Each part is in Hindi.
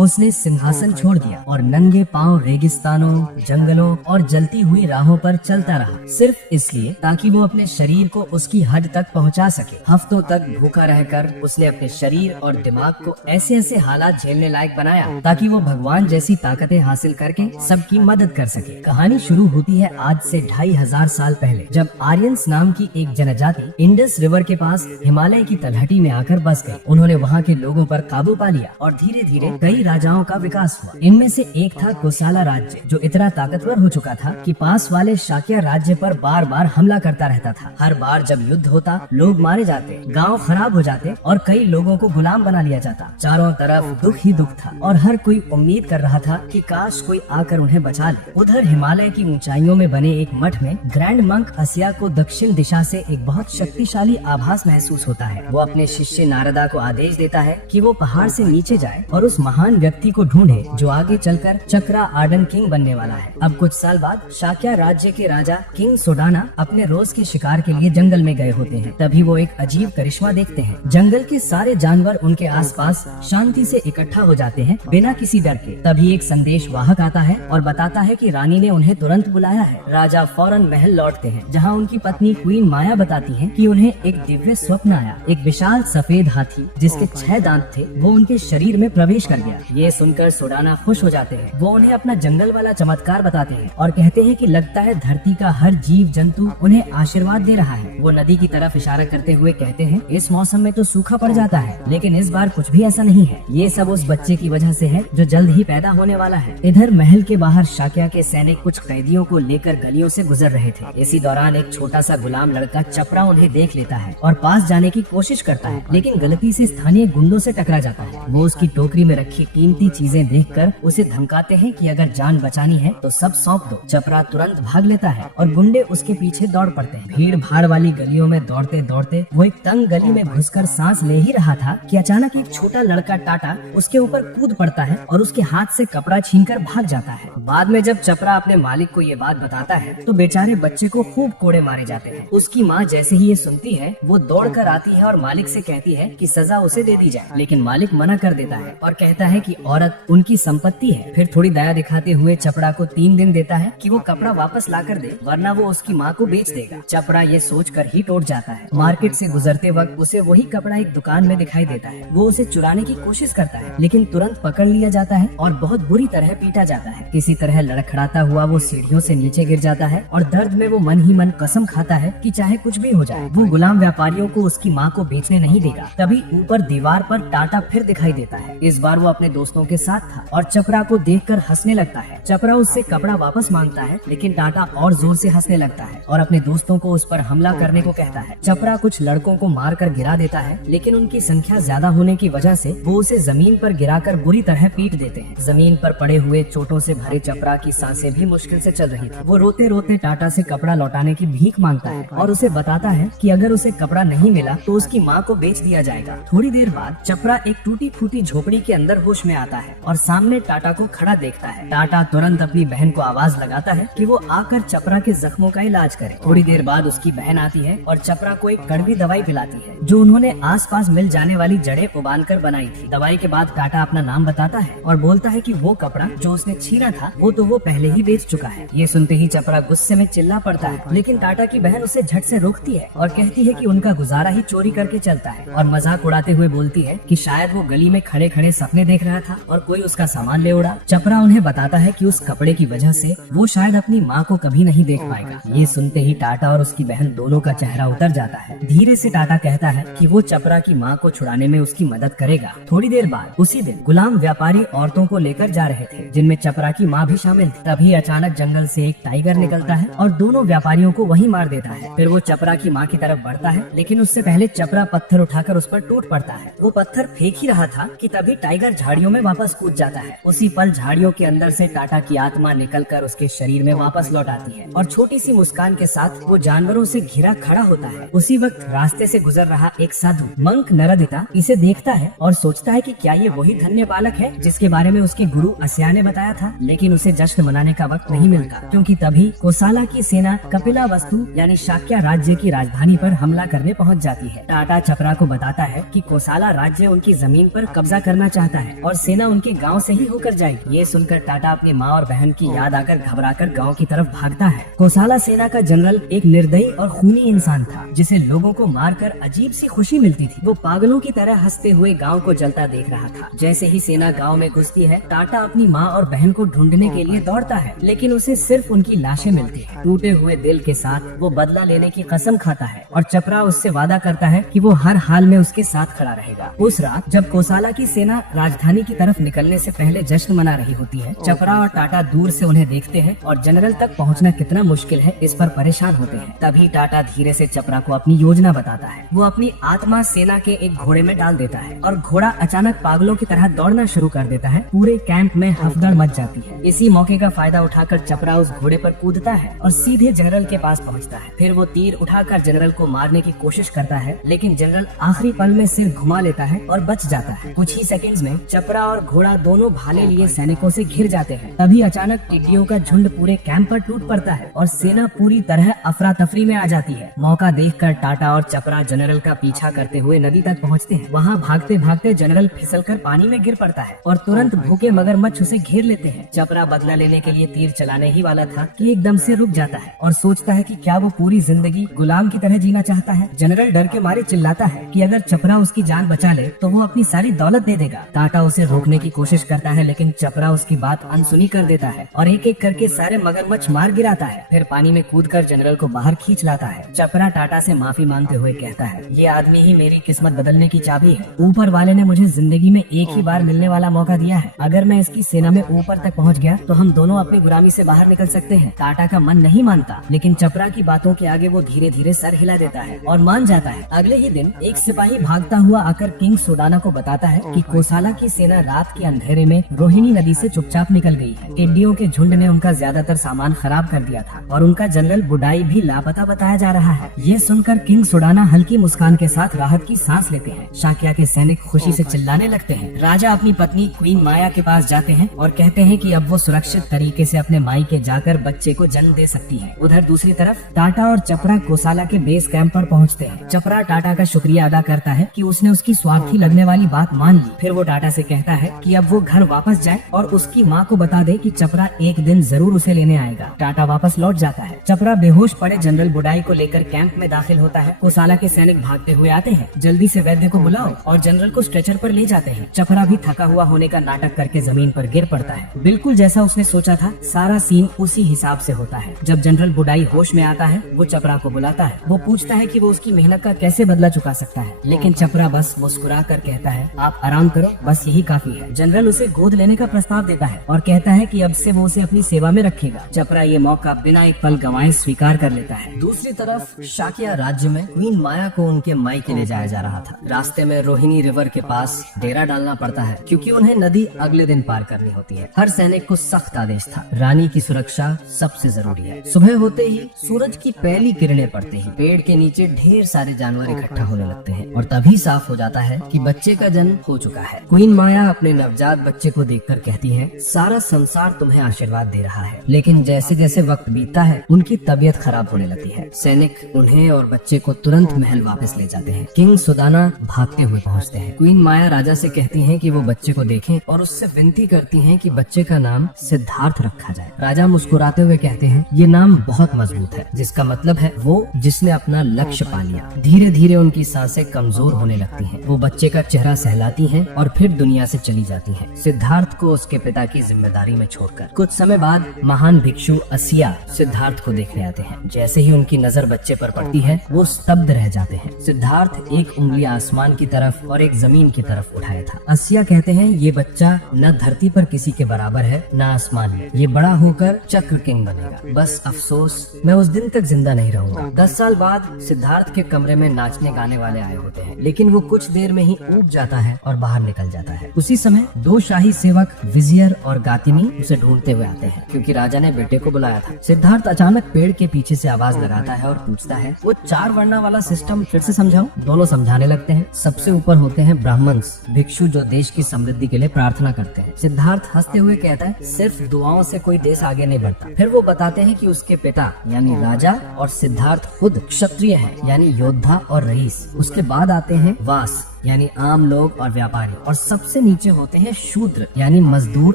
उसने सिंहासन छोड़ दिया और नंगे पांव रेगिस्तानों, जंगलों और जलती हुई राहों पर चलता रहा, सिर्फ इसलिए ताकि वो अपने शरीर को उसकी हद तक पहुंचा सके। हफ्तों तक भूखा रहकर उसने अपने शरीर और दिमाग को ऐसे ऐसे हालात झेलने लायक बनाया ताकि वो भगवान जैसी ताकतें हासिल करके सबकी मदद कर सके। कहानी शुरू होती है आज से 2500 साल पहले, जब आर्यंस नाम की एक जनजाति इंडस रिवर के पास हिमालय की तलहटी में आकर बस गई। उन्होंने वहाँ के लोगों पर काबू पा लिया और धीरे धीरे कई राजाओं का विकास हुआ। इनमें से एक था कोसाला राज्य, जो इतना ताकतवर हो चुका था कि पास वाले शाक्य राज्य पर बार बार हमला करता रहता था। हर बार जब युद्ध होता, लोग मारे जाते, गांव खराब हो जाते और कई लोगों को गुलाम बना लिया जाता। चारों तरफ दुख ही दुख था और हर कोई उम्मीद कर रहा था कि काश कोई आकर उन्हें बचा ले। उधर हिमालय की ऊंचाइयों में बने एक मठ में ग्रैंड मंक असिया को दक्षिण दिशा से एक बहुत शक्तिशाली आभास महसूस होता है। वो अपने शिष्य नारदा को आदेश देता है कि वो पहाड़ से नीचे जाए और उस महान व्यक्ति को ढूंढे जो आगे चलकर चक्रा आर्डन किंग बनने वाला है। अब कुछ साल बाद शाक्य राज्य के राजा किंग सोडाना अपने रोज के शिकार के लिए जंगल में गए होते हैं। तभी वो एक अजीब करिश्मा देखते हैं। जंगल के सारे जानवर उनके आसपास शांति से इकट्ठा हो जाते हैं बिना किसी डर के। तभी एक संदेश वाहक आता है और बताता है कि रानी ने उन्हें तुरंत बुलाया है। राजा फौरन महल लौटते हैं, जहाँ उनकी पत्नी क्वीन माया बताती है कि उन्हें एक दिव्य स्वप्न आया। एक विशाल सफेद हाथी जिसके 6 दांत थे, वो उनके शरीर में प्रवेश कर गया। ये सुनकर सोडाना खुश हो जाते हैं। वो उन्हें अपना जंगल वाला चमत्कार बताते हैं और कहते हैं कि लगता है धरती का हर जीव जंतु उन्हें आशीर्वाद दे रहा है। वो नदी की तरफ इशारा करते हुए कहते हैं, इस मौसम में तो सूखा पड़ जाता है, लेकिन इस बार कुछ भी ऐसा नहीं है। ये सब उस बच्चे की वजह से है जो जल्द ही पैदा होने वाला है। इधर महल के बाहर शाक्य के सैनिक कुछ कैदियों को लेकर गलियों से गुजर रहे थे। इसी दौरान एक छोटा सा गुलाम लड़का चपरा उन्हें देख लेता है और पास जाने की कोशिश करता है, लेकिन गलती से स्थानीय गुंडों से टकरा जाता है। वो उसकी टोकरी में रखी कीमती चीजें देखकर उसे धमकाते हैं कि अगर जान बचानी है तो सब सौंप दो। चपरा तुरंत भाग लेता है और गुंडे उसके पीछे दौड़ पड़ते हैं। भीड़ भाड़ वाली गलियों में दौड़ते दौड़ते वो एक तंग गली में घुसकर सांस ले ही रहा था कि अचानक एक छोटा लड़का टाटा उसके ऊपर कूद पड़ता है और उसके हाथ से कपड़ा छीनकर भाग जाता है। बाद में जब चपरा अपने मालिक को ये बात बताता है तो बेचारे बच्चे को खूब कोड़े मारे जाते हैं। उसकी माँ जैसे ही ये सुनती है, वो दौड़ कर आती है और मालिक से कहती है कि सजा उसे दे दी जाए, लेकिन मालिक मना कर देता है और कहता है कि औरत उनकी संपत्ति है। फिर थोड़ी दया दिखाते हुए चपड़ा को 3 दिन देता है कि वो कपड़ा वापस ला कर दे, वरना वो उसकी माँ को बेच देगा। चपड़ा ये सोच कर ही टूट जाता है। मार्केट से गुजरते वक्त उसे वही कपड़ा एक दुकान में दिखाई देता है। वो उसे चुराने की कोशिश करता है, लेकिन तुरंत पकड़ लिया जाता है और बहुत बुरी तरह पीटा जाता है। किसी तरह लड़खड़ाता हुआ वो सीढ़ियों से नीचे गिर जाता है और दर्द में वो मन ही मन कसम खाता है कि चाहे कुछ भी हो जाए वो गुलाम व्यापारियों को उसकी माँ को बेचने नहीं देगा। तभी ऊपर दीवार पर टाटा फिर दिखाई देता है। इस बार वो अपने दोस्तों के साथ था और चपरा को देखकर हंसने लगता है। चपरा उससे कपड़ा वापस मांगता है, लेकिन टाटा और जोर से हंसने लगता है और अपने दोस्तों को उस पर हमला करने को कहता है। चपरा कुछ लड़कों को मार कर गिरा देता है, लेकिन उनकी संख्या ज्यादा होने की वजह से वो उसे जमीन पर गिराकर बुरी तरह पीट देते हैं। जमीन पर पड़े हुए चोटों से भरे चपरा की सांसें भी मुश्किल से चल रही थी। वो रोते रोते टाटा से कपड़ा लौटाने की भीख मांगता है और उसे बताता है कि अगर उसे कपड़ा नहीं मिला तो उसकी माँ को बेच दिया जाएगा। थोड़ी देर बाद चपरा एक टूटी फूटी झोपड़ी के अंदर होश में आता है और सामने टाटा को खड़ा देखता है। टाटा तुरंत अपनी बहन को आवाज लगाता है कि वो आकर चपरा के जख्मों का इलाज करे। थोड़ी देर बाद उसकी बहन आती है और चपरा को एक कड़वी दवाई पिलाती है जो उन्होंने आसपास मिल जाने वाली जड़ें उबाल कर बनाई थी। दवाई के बाद टाटा अपना नाम बताता है और बोलता है कि वो कपड़ा जो उसने छीना था वो पहले ही बेच चुका है। ये सुनते ही चपरा गुस्से में चिल्ला पड़ता है, लेकिन टाटा की बहन उसे झट से रोकती है और कहती है कि उनका गुजारा ही चोरी करके चलता है और मजाक उड़ाते हुए बोलती है कि शायद वो गली में खड़े खड़े सपने देख रहा था और कोई उसका सामान ले उड़ा। चपरा उन्हें बताता है कि उस कपड़े की वजह से वो शायद अपनी माँ को कभी नहीं देख पाएगा। ये सुनते ही टाटा और उसकी बहन दोनों का चेहरा उतर जाता है। धीरे से टाटा कहता है कि वो चपरा की माँ को छुड़ाने में उसकी मदद करेगा। थोड़ी देर बाद उसी दिन गुलाम व्यापारी औरतों को लेकर जा रहे थे, जिनमें चपरा की माँ भी शामिल थी। तभी अचानक जंगल से एक टाइगर निकलता है और दोनों व्यापारियों को वहीं मार देता है। फिर वो चपरा की माँ की तरफ बढ़ता है, लेकिन उससे पहले चपरा पत्थर उठाकर उस पर टूट पड़ता है। वो पत्थर फेंक ही रहा था कि तभी टाइगर झाड़ियों में वापस कूद जाता है। उसी पल झाड़ियों के अंदर से टाटा की आत्मा निकलकर उसके शरीर में वापस लौट आती है और छोटी सी मुस्कान के साथ वो जानवरों से घिरा खड़ा होता है। उसी वक्त रास्ते से गुजर रहा एक साधु मंक नरदिता इसे देखता है और सोचता है कि क्या ये वही धन्य बालक है जिसके बारे में उसके गुरु अस्या ने बताया था। लेकिन उसे जश्न मनाने का वक्त नहीं मिलता, क्योंकि तभी कोसाला की सेना कपिला वस्तु यानी शाक्य राज्य की राजधानी पर हमला करने पहुंच जाती है। टाटा चपरा को बताता है कि कोसाला राज्य उनकी जमीन पर कब्जा करना चाहता है और सेना उनके गांव से ही होकर जाएगी। ये सुनकर टाटा अपनी माँ और बहन की याद आकर घबराकर गांव की तरफ भागता है। कोसाला सेना का जनरल एक निर्दयी और खूनी इंसान था जिसे लोगों को मारकर अजीब सी खुशी मिलती थी। वो पागलों की तरह हंसते हुए गाँव को जलता देख रहा था। जैसे ही सेना गाँव में घुसती है, टाटा अपनी माँ और बहन को ढूंढने के लिए दौड़ता है, लेकिन उसे सिर्फ उनकी लाशें मिलती है। टूटे हुए दिल के साथ वो बदला लेने की कसम खाता है और चपरा उससे वादा करता है कि वो हर हाल में उसके साथ खड़ा रहेगा। उस रात जब कोसाला की सेना राजधानी की तरफ निकलने से पहले जश्न मना रही होती है, चपरा और टाटा दूर से उन्हें देखते हैं और जनरल तक पहुंचना कितना मुश्किल है इस पर परेशान होते हैं। तभी टाटा धीरे से चपरा को अपनी योजना बताता है। वो अपनी आत्मा सेना के एक घोड़े में डाल देता है और घोड़ा अचानक पागलों की तरह दौड़ना शुरू कर देता है। पूरे कैंप में हफदड़ मच जाती है। इसी मौके का फायदा उठाकर चपरा उस घोड़े पर कूदता है और सीधे जनरल के पास पहुंचता है। फिर वो तीर उठाकर जनरल को मारने की कोशिश करता है, लेकिन जनरल आखिरी पल में सिर घुमा लेता है और बच जाता है। कुछ ही सेकंड्स में चपरा और घोड़ा दोनों भाले लिए सैनिकों से घिर जाते हैं। तभी अचानक टिड्डियों का झुंड पूरे कैंप पर टूट पड़ता है और सेना पूरी तरह अफरा तफरी में आ जाती है। मौका देखकर टाटा और चपरा जनरल का पीछा करते हुए नदी तक पहुंचते हैं। वहां भागते भागते जनरल फिसलकर पानी में गिर पड़ता है और तुरंत भूखे मगरमच्छ उसे घेर लेते हैं। चपरा बदला लेने के लिए तीर चलाने ही वाला था कि एकदम से रुक जाता है और सोचता है कि क्या वो पूरी जिंदगी गुलाम की तरह जीना चाहता है। जनरल डर के मारे चिल्लाता है कि अगर चपरा उसकी जान बचा ले तो वो अपनी सारी दौलत दे देगा। टाटा उसे रोकने की कोशिश करता है, लेकिन चपरा उसकी बात अनसुनी कर देता है और एक एक करके सारे मगरमच्छ मार गिराता है। फिर पानी में कूदकर जनरल को बाहर खींच लाता है। चपरा टाटा से माफी मांगते हुए कहता है, ये आदमी ही मेरी किस्मत बदलने की चाबी है। ऊपर वाले ने मुझे जिंदगी में एक ही बार मिलने वाला मौका दिया है। अगर मैं इसकी सेना में ऊपर तक पहुंच गया तो हम दोनों अपनी गुलामी से बाहर निकल सकते हैं। टाटा का मन नहीं मानता, लेकिन चपरा की बातों के आगे वो धीरे धीरे सर हिला देता है और मान जाता है। अगले ही दिन एक सिपाही भागता हुआ आकर किंग सोडाना को बताता है कि कोसाला की सेना रात के अंधेरे में रोहिणी नदी से चुपचाप निकल गई है। टिड्डियों के झुंड ने उनका ज्यादातर सामान खराब कर दिया था और उनका जनरल बुडाई भी लापता बताया जा रहा है। ये सुनकर किंग सोडाना हल्की मुस्कान के साथ राहत की सांस लेते हैं। शाक्या के सैनिक खुशी से चिल्लाने लगते हैं। राजा अपनी पत्नी क्वीन माया के पास जाते हैं और कहते हैं कि अब वो सुरक्षित तरीके से अपने मायके जाकर बच्चे को जन्म दे सकती है। उधर दूसरी तरफ टाटा और चपरा कोसाला के बेस कैंप पर पहुंचते हैं। चपरा टाटा का शुक्रिया अदा करता है कि उसने उसकी स्वार्थी लगने वाली बात मान ली। फिर वो टाटा से कहता है कि अब वो घर वापस जाए और उसकी माँ को बता दे कि चपरा एक दिन जरूर उसे लेने आएगा। टाटा वापस लौट जाता है। चपरा बेहोश पड़े जनरल बुडाई को लेकर कैंप में दाखिल होता है। कोसाला के सैनिक भागते हुए आते हैं। जल्दी से वैद्य को बुलाओ और जनरल को स्ट्रेचर पर ले जाते हैं। चपरा भी थका हुआ होने का नाटक करके जमीन पर गिर पड़ता है। बिल्कुल जैसा उसने सोचा था, सारा सीन उसी हिसाब से होता है। जब जनरल बुडाई होश में आता है, वो चपरा को बुलाता है। वो पूछता है कि वो उसकी मेहनत का कैसे बदला चुका सकता है, लेकिन चपरा बस मुस्कुरा कर कहता है, आप आराम करो, बस यही काफी है। जनरल उसे गोद लेने का प्रस्ताव देता है और कहता है कि अब से वो उसे अपनी सेवा में रखेगा। चपरा ये मौका बिना एक पल गंवाए स्वीकार कर लेता है। दूसरी तरफ शाक्या राज्य में क्वीन माया को उनके मायके ले जाया जा रहा था। रास्ते में रोहिणी रिवर के पास डेरा डालना पड़ता है क्योंकि उन्हें नदी अगले दिन पार करनी होती है। हर सैनिक को सख्त आदेश था, रानी की सुरक्षा सबसे जरूरी है। सुबह होते ही सूरज की पहली किरणें पड़ते ही पेड़ के नीचे ढेर सारे जानवर इकट्ठा होने लगते हैं और तभी साफ हो जाता है कि बच्चे का जन्म हो चुका है। क्वीन माया अपने नवजात बच्चे को देखकर कहती है, सारा संसार तुम्हें आशीर्वाद दे रहा है। लेकिन जैसे जैसे वक्त बीतता है, उनकी तबीयत खराब होने लगती है। सैनिक उन्हें और बच्चे को तुरंत महल वापस ले जाते हैं। किंग सोडाना भागते हुए पहुंचते हैं। क्वीन माया राजा से कहती हैं कि वो बच्चे को देखें और उससे विनती करती हैं कि बच्चे का नाम सिद्धार्थ रखा जाए। राजा मुस्कुराते हुए कहते हैं, ये नाम बहुत मजबूत है, जिसका मतलब है वो जिसने अपना लक्ष्य पा लिया। धीरे धीरे उनकी सांसें कमजोर होने लगती हैं। वो बच्चे का चेहरा सहलाती हैं और फिर दुनिया से चली जाती हैं, सिद्धार्थ को उसके पिता की जिम्मेदारी में छोड़कर। कुछ समय बाद महान भिक्षु असिया सिद्धार्थ को देखने आते हैं। जैसे ही उनकी नजर बच्चे पर पड़ती है, वो स्तब्ध रह जाते हैं। सिद्धार्थ एक उंगली आसमान की तरफ और एक जमीन की तरफ उठाया था। असिया कहते हैं, ये बच्चा न धरती पर किसी के बराबर है, न आसमान में। ये बड़ा होकर चक्र किंग बनेगा। बस अफसोस, मैं उस दिन तक जिंदा नहीं रहूंगा। 10 साल बाद सिद्धार्थ के कमरे में नाचने गाने वाले आए होते हैं, लेकिन वो कुछ देर में ही ऊब जाता है और बाहर निकल जाता है। उसी समय 2 शाही सेवक विजियर और गातिनी उसे ढूंढते हुए आते हैं क्योंकि राजा ने बेटे को बुलाया था। सिद्धार्थ अचानक पेड़ के पीछे से आवाज लगाता है और पूछता है, वो 4 वर्णा वाला सिस्टम फिर से समझाओ। दोनों समझाने लगते हैं। सबसे ऊपर होते हैं ब्राह्मण्स, भिक्षु जो देश की समृद्धि के लिए प्रार्थना करते हैं। सिद्धार्थ हंसते हुए कहता है, सिर्फ दुआओं से कोई देश आगे नहीं बढ़ता। फिर वो बताते हैं कि उसके पिता यानी राजा और सिद्धार्थ खुद क्षत्रिय है, यानी योद्धा और रईस। उसके बाद आते हैं वास यानी आम लोग और व्यापारी, और सबसे नीचे होते हैं शूद्र यानी मजदूर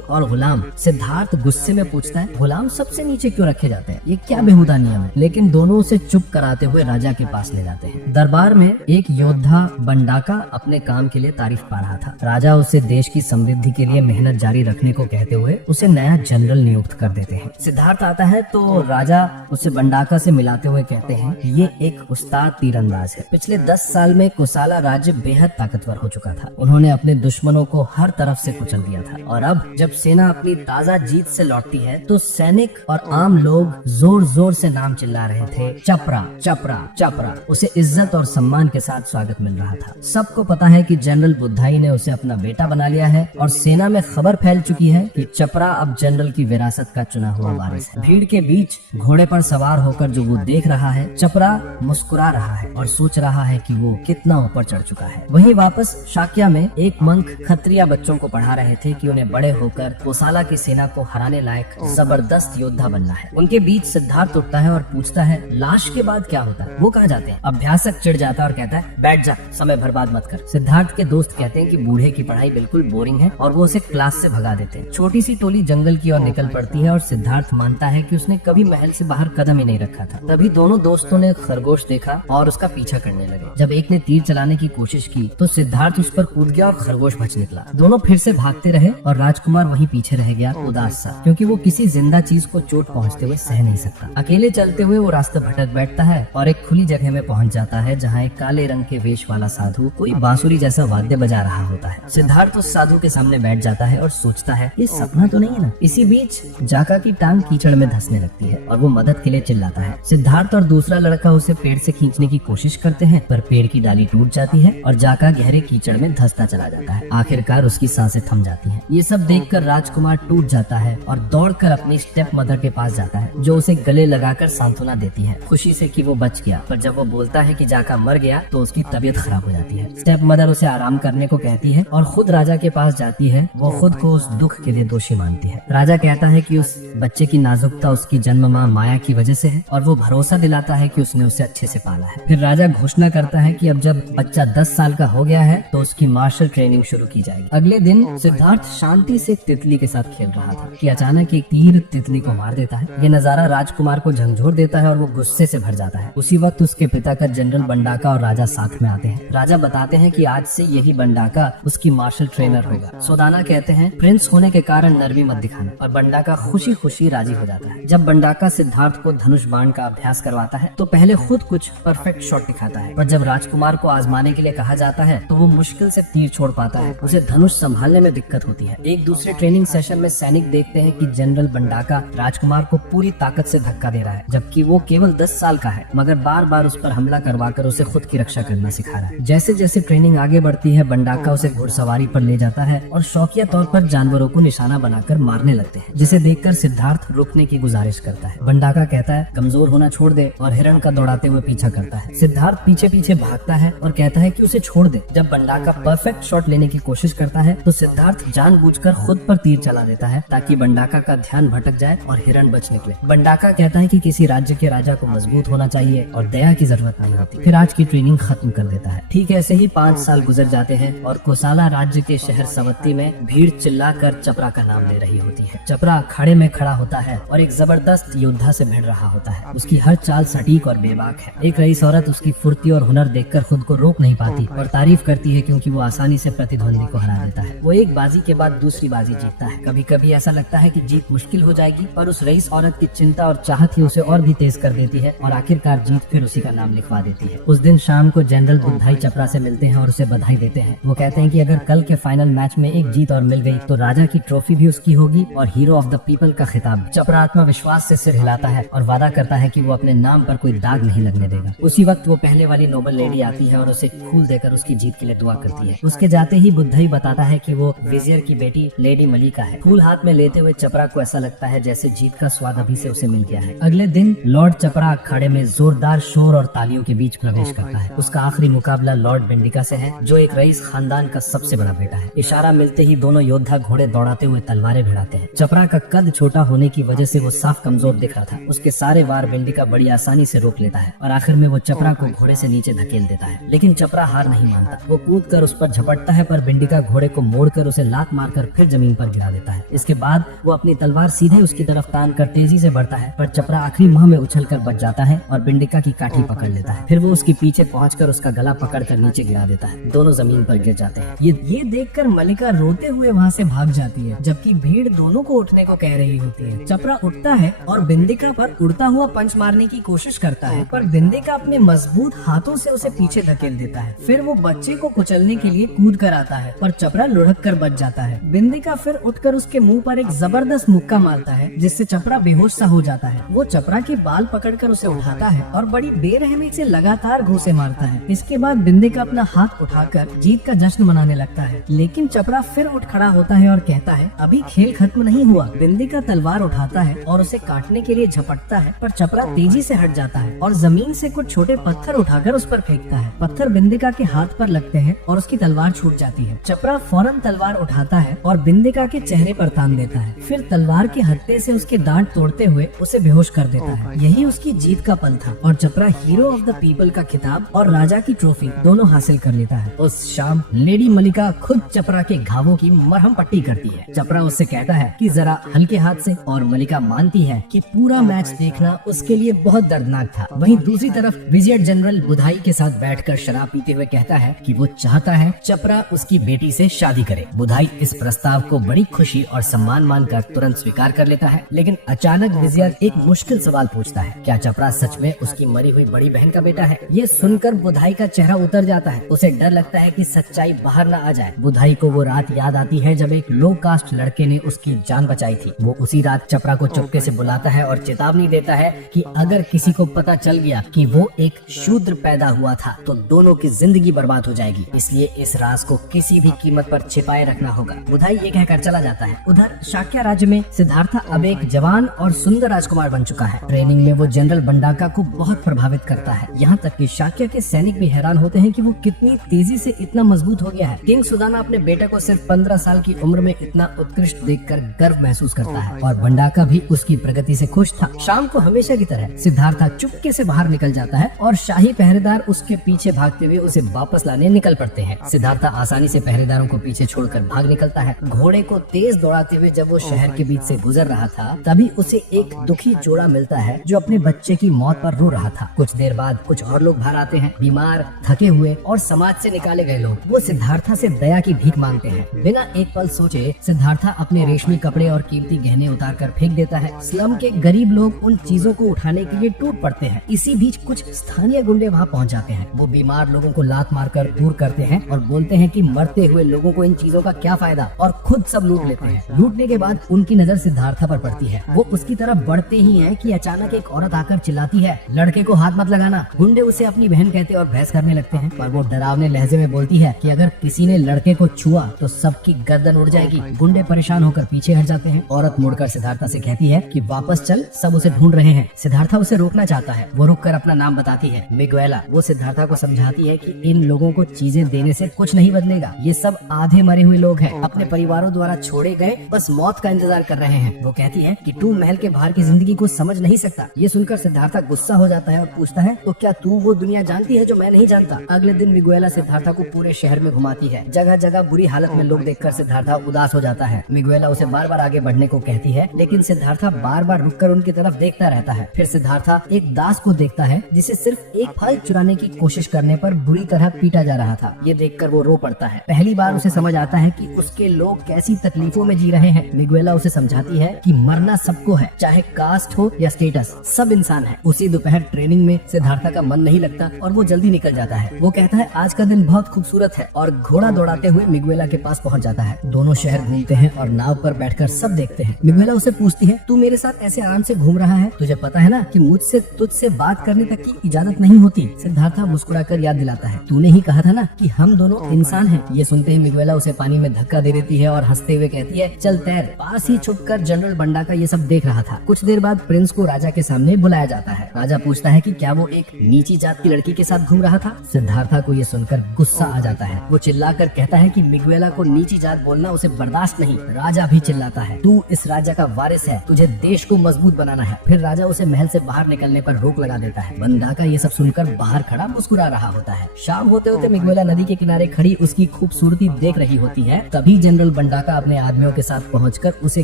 और गुलाम। सिद्धार्थ गुस्से में पूछता है, गुलाम सबसे नीचे क्यों रखे जाते हैं, ये क्या बेहुदा नियम है? लेकिन दोनों उसे चुप कराते हुए राजा के पास ले जाते हैं। दरबार में एक योद्धा बंडाका अपने काम के लिए तारीफ पा रहा था। राजा उसे देश की समृद्धि के लिए मेहनत जारी रखने को कहते हुए उसे नया जनरल नियुक्त कर देते हैं। सिद्धार्थ आता है तो राजा उसे बंडाका से मिलाते हुए कहते हैं, ये एक उस्ताद तीरंदाज है। पिछले 10 साल में कोसाला राज्य बेहद ताकतवर हो चुका था। उन्होंने अपने दुश्मनों को हर तरफ से कुचल दिया था, और अब जब सेना अपनी ताजा जीत से लौटती है तो सैनिक और आम लोग जोर जोर से नाम चिल्ला रहे थे, चपरा चपरा चपरा। उसे इज्जत और सम्मान के साथ स्वागत मिल रहा था। सबको पता है कि जनरल बुद्धाई ने उसे अपना बेटा बना लिया है, और सेना में खबर फैल चुकी है कि चपरा अब जनरल की विरासत का चुना हुआ वारिस है। भीड़ के बीच घोड़े पर सवार होकर जो वो देख रहा है, चपरा मुस्कुरा रहा है और सोच रहा है कि वो कितना ऊपर चढ़ चुका है। वहीं वापस शाक्या में एक मंक खत्रिया बच्चों को पढ़ा रहे थे कि उन्हें बड़े होकर कोसाला की सेना को हराने लायक जबरदस्त योद्धा बनना है। उनके बीच सिद्धार्थ उठता है और पूछता है, लाश के बाद क्या होता है, वो कहाँ जाते हैं? अभ्यासक चिढ़ जाता है और कहता है, बैठ जा, समय बर्बाद मत कर। सिद्धार्थ के दोस्त कहते हैं कि बूढ़े की पढ़ाई बिल्कुल बोरिंग है, और वो उसे क्लास से भगा देते हैं। छोटी सी टोली जंगल की ओर निकल पड़ती है, और सिद्धार्थ मानता है कि उसने कभी महल से बाहर कदम ही नहीं रखा था। तभी दोनों दोस्तों ने खरगोश देखा और उसका पीछा करने लगे। जब एक ने तीर चलाने की कोशिश की तो सिद्धार्थ उस पर कूद गया और खरगोश बच निकला। दोनों फिर से भागते रहे और राजकुमार वहीं पीछे रह गया उदास सा, क्योंकि वो किसी जिंदा चीज को चोट पहुंचते हुए सह नहीं सकता। अकेले चलते हुए वो रास्ता भटक बैठता है और एक खुली जगह में पहुंच जाता है, जहाँ एक काले रंग के वेश वाला साधु कोई बांसुरी जैसा वाद्य बजा रहा होता है। सिद्धार्थ उस साधु के सामने बैठ जाता है और सोचता है, ये सपना तो नहीं है ना। इसी बीच जाका की टांग कीचड़ में धंसने लगती है और वो मदद के लिए चिल्लाता है। सिद्धार्थ और दूसरा लड़का उसे पेड़ से खींचने की कोशिश करते हैं, पर पेड़ की डाली टूट जाती है और जाका गहरे कीचड़ में धंसता चला जाता है। आखिरकार उसकी सांसें थम जाती हैं। ये सब देखकर राजकुमार टूट जाता है और दौड़कर अपनी स्टेप मदर के पास जाता है, जो उसे गले लगाकर सांत्वना देती है, खुशी से कि वो बच गया। पर जब वो बोलता है कि जाका मर गया तो उसकी तबीयत खराब हो जाती है। स्टेप मदर उसे आराम करने को कहती है और खुद राजा के पास जाती है। वो खुद को उस दुख के लिए दोषी मानती है। राजा कहता है कि उस बच्चे की नाजुकता उसकी जन्म माँ माया की वजह से है, और वो भरोसा दिलाता है कि उसने उसे अच्छे से पाला है। फिर राजा घोषणा करता है कि अब जब बच्चा 10 साल का हो गया है तो उसकी मार्शल ट्रेनिंग शुरू की जाएगी। अगले दिन सिद्धार्थ शांति से तितली के साथ खेल रहा था कि अचानक एक तीर तितली को मार देता है। ये नजारा राजकुमार को झंझोर देता है और वो गुस्से से भर जाता है। उसी वक्त उसके पिता का जनरल बंडाका और राजा साथ में आते हैं। राजा बताते हैं कि आज से यही बंडाका उसकी मार्शल ट्रेनर होगा। सोदाना कहते हैं, प्रिंस होने के कारण नरमी मत दिखाना, और बंडाका खुशी खुशी राजी हो जाता है। जब बंडाका सिद्धार्थ को धनुष बाण का अभ्यास करवाता है तो पहले खुद कुछ परफेक्ट शॉट दिखाता है, पर जब राजकुमार को आजमाने के लिए कहा जाता है तो वो मुश्किल से तीर छोड़ पाता है। उसे धनुष संभालने में दिक्कत होती है। एक दूसरे ट्रेनिंग सेशन में सैनिक देखते हैं कि जनरल बंडाका राजकुमार को पूरी ताकत से धक्का दे रहा है, जबकि वो केवल 10 साल का है, मगर बार बार उस पर हमला करवाकर उसे खुद की रक्षा करना सिखा रहा है। जैसे जैसे ट्रेनिंग आगे बढ़ती है, बंडाका उसे घुड़सवारी पर ले जाता है और शौकिया तौर पर जानवरों को निशाना बनाकर मारने लगते हैं, जिसे देखकर सिद्धार्थ रुकने की गुजारिश करता है। बंडाका कहता है, कमजोर होना छोड़ दे, और हिरण का दौड़ाते हुए पीछा करता है। सिद्धार्थ पीछे पीछे भागता है और कहता है कि उसे छोड़ दे। जब बंडाका परफेक्ट शॉट लेने की कोशिश करता है तो सिद्धार्थ जानबूझकर खुद पर तीर चला देता है, ताकि बंडाका का ध्यान भटक जाए और हिरण बच निकले। बंडाका कहता है कि किसी राज्य के राजा को मजबूत होना चाहिए और दया की जरूरत नहीं होती। फिर आज की ट्रेनिंग खत्म कर देता है। ठीक ऐसे ही 5 साल गुजर जाते हैं और कोसाला राज्य के शहर सवत्ती में भीड़ चिल्लाकर चपरा का नाम ले रही होती है। चपरा अखाड़े में खड़ा होता है और एक जबरदस्त योद्धा से भिड़ रहा होता है। उसकी हर चाल सटीक और बेबाक है। एक रईस औरत उसकी फुर्ती और हुनर देखकर खुद को रोक नहीं पाती और तारीफ करती है, क्योंकि वो आसानी से प्रतिद्वंदी को हरा देता है। वो एक बाजी के बाद दूसरी बाजी जीतता है। कभी कभी ऐसा लगता है कि जीत मुश्किल हो जाएगी, पर उस रईस औरत की चिंता और चाहत ही उसे और भी तेज कर देती है और आखिरकार जीत फिर उसी का नाम लिखवा देती है। उस दिन शाम को जनरल बुद्धाई चपरा से मिलते हैं और उसे बधाई देते हैं। वो कहते हैं कि अगर कल के फाइनल मैच में एक जीत और मिल गई तो राजा की ट्रॉफी भी उसकी होगी और हीरो ऑफ द पीपल का खिताब। चपरा आत्मविश्वास से सिर हिलाता है और वादा करता है कि वो अपने नाम पर कोई दाग नहीं लगने देगा। उसी वक्त वो पहले वाली नोबल लेडी आती है और उसे फूल देकर उसकी जीत के लिए दुआ करती है। उसके जाते ही बुद्धाई बताता है कि वो विजियर की बेटी लेडी मलिका है। फूल हाथ में लेते हुए चपरा को ऐसा लगता है जैसे जीत का स्वाद अभी से उसे मिल गया है। अगले दिन लॉर्ड चपरा अखाड़े में जोरदार शोर और तालियों के बीच प्रवेश करता है। उसका आखिरी मुकाबला लॉर्ड बेंडिका से है, जो एक रईस खानदान का सबसे बड़ा बेटा है। इशारा मिलते ही दोनों योद्धा घोड़े दौड़ाते हुए तलवारें भिड़ाते हैं। चपरा का कद छोटा होने की वजह से वो साफ कमजोर दिख रहा था। उसके सारे वार बेंडिका बड़ी आसानी से रोक लेता है और आखिर में वो चपरा को घोड़े से नीचे धकेल देता है। लेकिन चपरा हार नहीं मानता। वो कूद कर उस पर झपटता है, पर बिंडिका घोड़े को मोड़कर उसे लात मारकर फिर जमीन पर गिरा देता है। इसके बाद वो अपनी तलवार सीधे उसकी तरफ तान कर तेजी से बढ़ता है, पर चपरा आखिरी मोह में उछलकर बच जाता है और बिंडिका की काठी पकड़ लेता है। फिर वो उसके पीछे पहुंचकर उसका गला पकड़कर नीचे गिरा देता है। दोनों जमीन पर गिर जाते हैं। ये देखकर मलिका रोते हुए वहाँ से भाग जाती है, जबकि भीड़ दोनों को उठने को कह रही होती है। चपरा उठता है और बिंदिका पर उड़ता हुआ पंच मारने की कोशिश करता है, पर बिंदिका अपने मजबूत हाथों से उसे पीछे धकेल देता है। फिर वो बच्चे को कुचलने के लिए कूद कर आता है, पर चपरा लुढ़क कर बच जाता है। बिंदिका फिर उठकर उसके मुंह पर एक जबरदस्त मुक्का मारता है, जिससे चपरा बेहोश सा हो जाता है। वो चपरा के बाल पकड़कर उसे उठाता है और बड़ी बेरहमी से लगातार घूंसे मारता है। इसके बाद बिंदिका अपना हाथ उठाकर जीत का जश्न मनाने लगता है, लेकिन चपरा फिर उठ खड़ा होता है और कहता है, अभी खेल खत्म नहीं हुआ। बिंदिका तलवार उठाता है और उसे काटने के लिए झपटता है, पर चपरा तेजी से हट जाता है और जमीन से कुछ छोटे पत्थर उठाकर उस पर फेंकता है। पत्थर बिंदिका के हाथ पर लगते हैं और उसकी तलवार छूट जाती है। चपरा फौरन तलवार उठाता है और बिंदिका के चेहरे पर तान देता है। फिर तलवार के हत्थे से उसके दांत तोड़ते हुए उसे बेहोश कर देता है। यही उसकी जीत का पल था और चपरा हीरो ऑफ द पीपल का खिताब और राजा की ट्रॉफी दोनों हासिल कर लेता है। उस शाम लेडी मलिका खुद चपरा के घावों की मरहम पट्टी करती है। चपरा उससे कहता है कि जरा हल्के हाथ से, और मलिका मानती है कि पूरा मैच देखना उसके लिए बहुत दर्दनाक था। वहीं दूसरी तरफ विजियर जनरल बुधाई के साथ बैठकर शराब पीते हुए कहता है कि वो चाहता है चपरा उसकी बेटी से शादी करे। बुधाई इस प्रस्ताव को बड़ी खुशी और सम्मान मानकर तुरंत स्वीकार कर लेता है, लेकिन अचानक विजियर एक मुश्किल सवाल पूछता है, क्या चपरा सच में उसकी मरी हुई बड़ी बहन का बेटा है? ये सुनकर बुधाई का चेहरा उतर जाता है। उसे डर लगता है कि सच्चाई बाहर न आ जाए। बुधाई को वो रात याद आती है जब एक लो कास्ट लड़के ने उसकी जान बचाई थी। वो उसी रात चपरा को चुपके से बुलाता है और चेतावनी देता है कि अगर किसी को पता चल गया कि वो एक शूद्र पैदा हुआ था तो दोनों की जिंदगी बर्बाद हो जाएगी, इसलिए इस राज को किसी भी कीमत पर छिपाए रखना होगा। बुधाई ये कहकर चला जाता है। उधर शाक्य राज्य में सिद्धार्था अब एक जवान और सुंदर राजकुमार बन चुका है। ट्रेनिंग में वो जनरल बंडाका को बहुत प्रभावित करता है, यहाँ तक कि शाक्य के सैनिक भी हैरान होते हैं कि वो कितनी तेजी से इतना मजबूत हो गया है। किंग सुदाना अपने बेटे को सिर्फ 15 साल की उम्र में इतना उत्कृष्ट देखकर गर्व महसूस करता है और बंडाका भी उसकी प्रगति से खुश था। शाम को हमेशा की तरह सिद्धार्था चुपके से बाहर निकल जाता है और शाही पहरेदार उसके पीछे भागते हुए उसे वापस लाने निकल पड़ते हैं। सिद्धार्था आसानी से पहरेदारों को पीछे छोड़कर भाग निकलता है। घोड़े को तेज दौड़ाते हुए जब वो शहर के बीच से गुजर रहा था, तभी उसे एक दुखी जोड़ा मिलता है जो अपने बच्चे की मौत पर रो रहा था। कुछ देर बाद कुछ और लोग बाहर आते हैं, बीमार, थके हुए और समाज से निकाले गए लोग। वो सिद्धार्था से दया की भीख मांगते हैं। बिना एक पल सोचे सिद्धार्था अपने रेशमी कपड़े और कीमती गहने उतार कर फेंक देता है। स्लम के गरीब लोग उन चीजों को उठाने के लिए टूट पड़ते हैं। इसी बीच कुछ स्थानीय गुंडे वहाँ पहुँच जाते हैं। वो बीमार लोगों को लात मारकर दूर करते हैं और बोलते हैं कि मरते हुए लोगों को इन चीजों का क्या फायदा, और खुद सब लूट लेते हैं। लूटने के बाद उनकी नजर सिद्धार्था पर पड़ती है। वो उसकी तरफ बढ़ते ही हैं कि अचानक एक औरत आकर चिल्लाती है, लड़के को हाथ मत लगाना। गुंडे उसे अपनी बहन कहते और बहस करने लगते हैं, पर वो डरावने लहजे में बोलती है कि अगर किसी ने लड़के को छुआ तो सबकी गर्दन उड़ जाएगी। गुंडे परेशान होकर पीछे हट जाते हैं। औरत मुड़कर सिद्धार्था से कहती है कि वापस चल, सब उसे ढूंढ रहे हैं। सिद्धार्था उसे रोकना चाहता है। वो रुककर अपना नाम बताती है, मिगुएला। वो सिद्धार्था को समझाती है कि इन लोगों को चीजें देने से कुछ नहीं बदलेगा। ये सब आधे मरे हुए लोग हैं, अपने परिवारों द्वारा छोड़े गए, बस मौत का इंतजार कर रहे हैं। वो कहती है कि तू महल के बाहर की जिंदगी को समझ नहीं सकता। ये सुनकर सिद्धार्था गुस्सा हो जाता है और पूछता है, तो क्या तू वो दुनिया जानती है जो मैं नहीं जानता? अगले दिन मिगुएला सिद्धार्था को पूरे शहर में घुमाती है। जगह जगह बुरी हालत में लोग देखकर सिद्धार्था उदास हो जाता है। मिगुएला उसे बार बार आगे बढ़ने को कहती है, लेकिन सिद्धार्था बार बार रुककर उनकी तरफ देखता रहता है। फिर सिद्धार्था एक दास को देखता है जिसे सिर्फ एक फल चुराने की कोशिश करने पर बुरी तरह पीटा जा रहा था। ये देखकर वो रो पड़ता है। पहली बार उसे समझ आता है कि उसके लोग कैसी तकलीफों में जी रहे हैं। मिगुएला उसे समझाती है कि मरना सबको है, चाहे कास्ट हो या स्टेटस, सब इंसान है। उसी दोपहर ट्रेनिंग में सिद्धार्था का मन नहीं लगता और वो जल्दी निकल जाता है। वो कहता है आज का दिन बहुत खूबसूरत है और घोड़ा दौड़ाते हुए मिगुएला के पास पहुंच जाता है। दोनों शहर घूमते हैं और नाव पर बैठकर सब देखते हैं। मिगुएला उसे पूछती है, तू मेरे साथ ऐसे आराम से घूम रहा है, तुझे पता है ना कि मुझसे तुझसे बात करने तक की इजाजत नहीं होती। सिद्धार्था मुस्कुराकर याद दिलाता है, तूने ही कहा था ना कि हम दोनों इंसान हैं। ये सुनते ही मिगुएला उसे पानी में धक्का दे देती है और हंसते हुए कहती है, चल तैर। पास ही छुपकर जनरल बंडाका ये सब देख रहा था। कुछ देर बाद प्रिंस को राजा के सामने बुलाया जाता है। राजा पूछता है कि क्या वो एक नीची जात की लड़की के साथ घूम रहा था। सिद्धार्था को ये सुनकर गुस्सा आ जाता है। वो चिल्लाकर कहता है कि मिगुएला को नीची जात बोलना उसे बर्दाश्त नहीं। राजा भी चिल्लाता है, तू इस राजा का वारिस है, तुझे देश को मजबूत बनाना है। फिर राजा उसे महल से बाहर निकलने पर रोक लगा देता है। बंडाका ये सब सुनकर बाहर खड़ा मुस्कुरा रहा होता है। शाम होते होते होते मिगुएला नदी के किनारे खड़ी उसकी खूबसूरती देख रही होती है। तभी जनरल बंडाका अपने आदमियों के साथ पहुंचकर उसे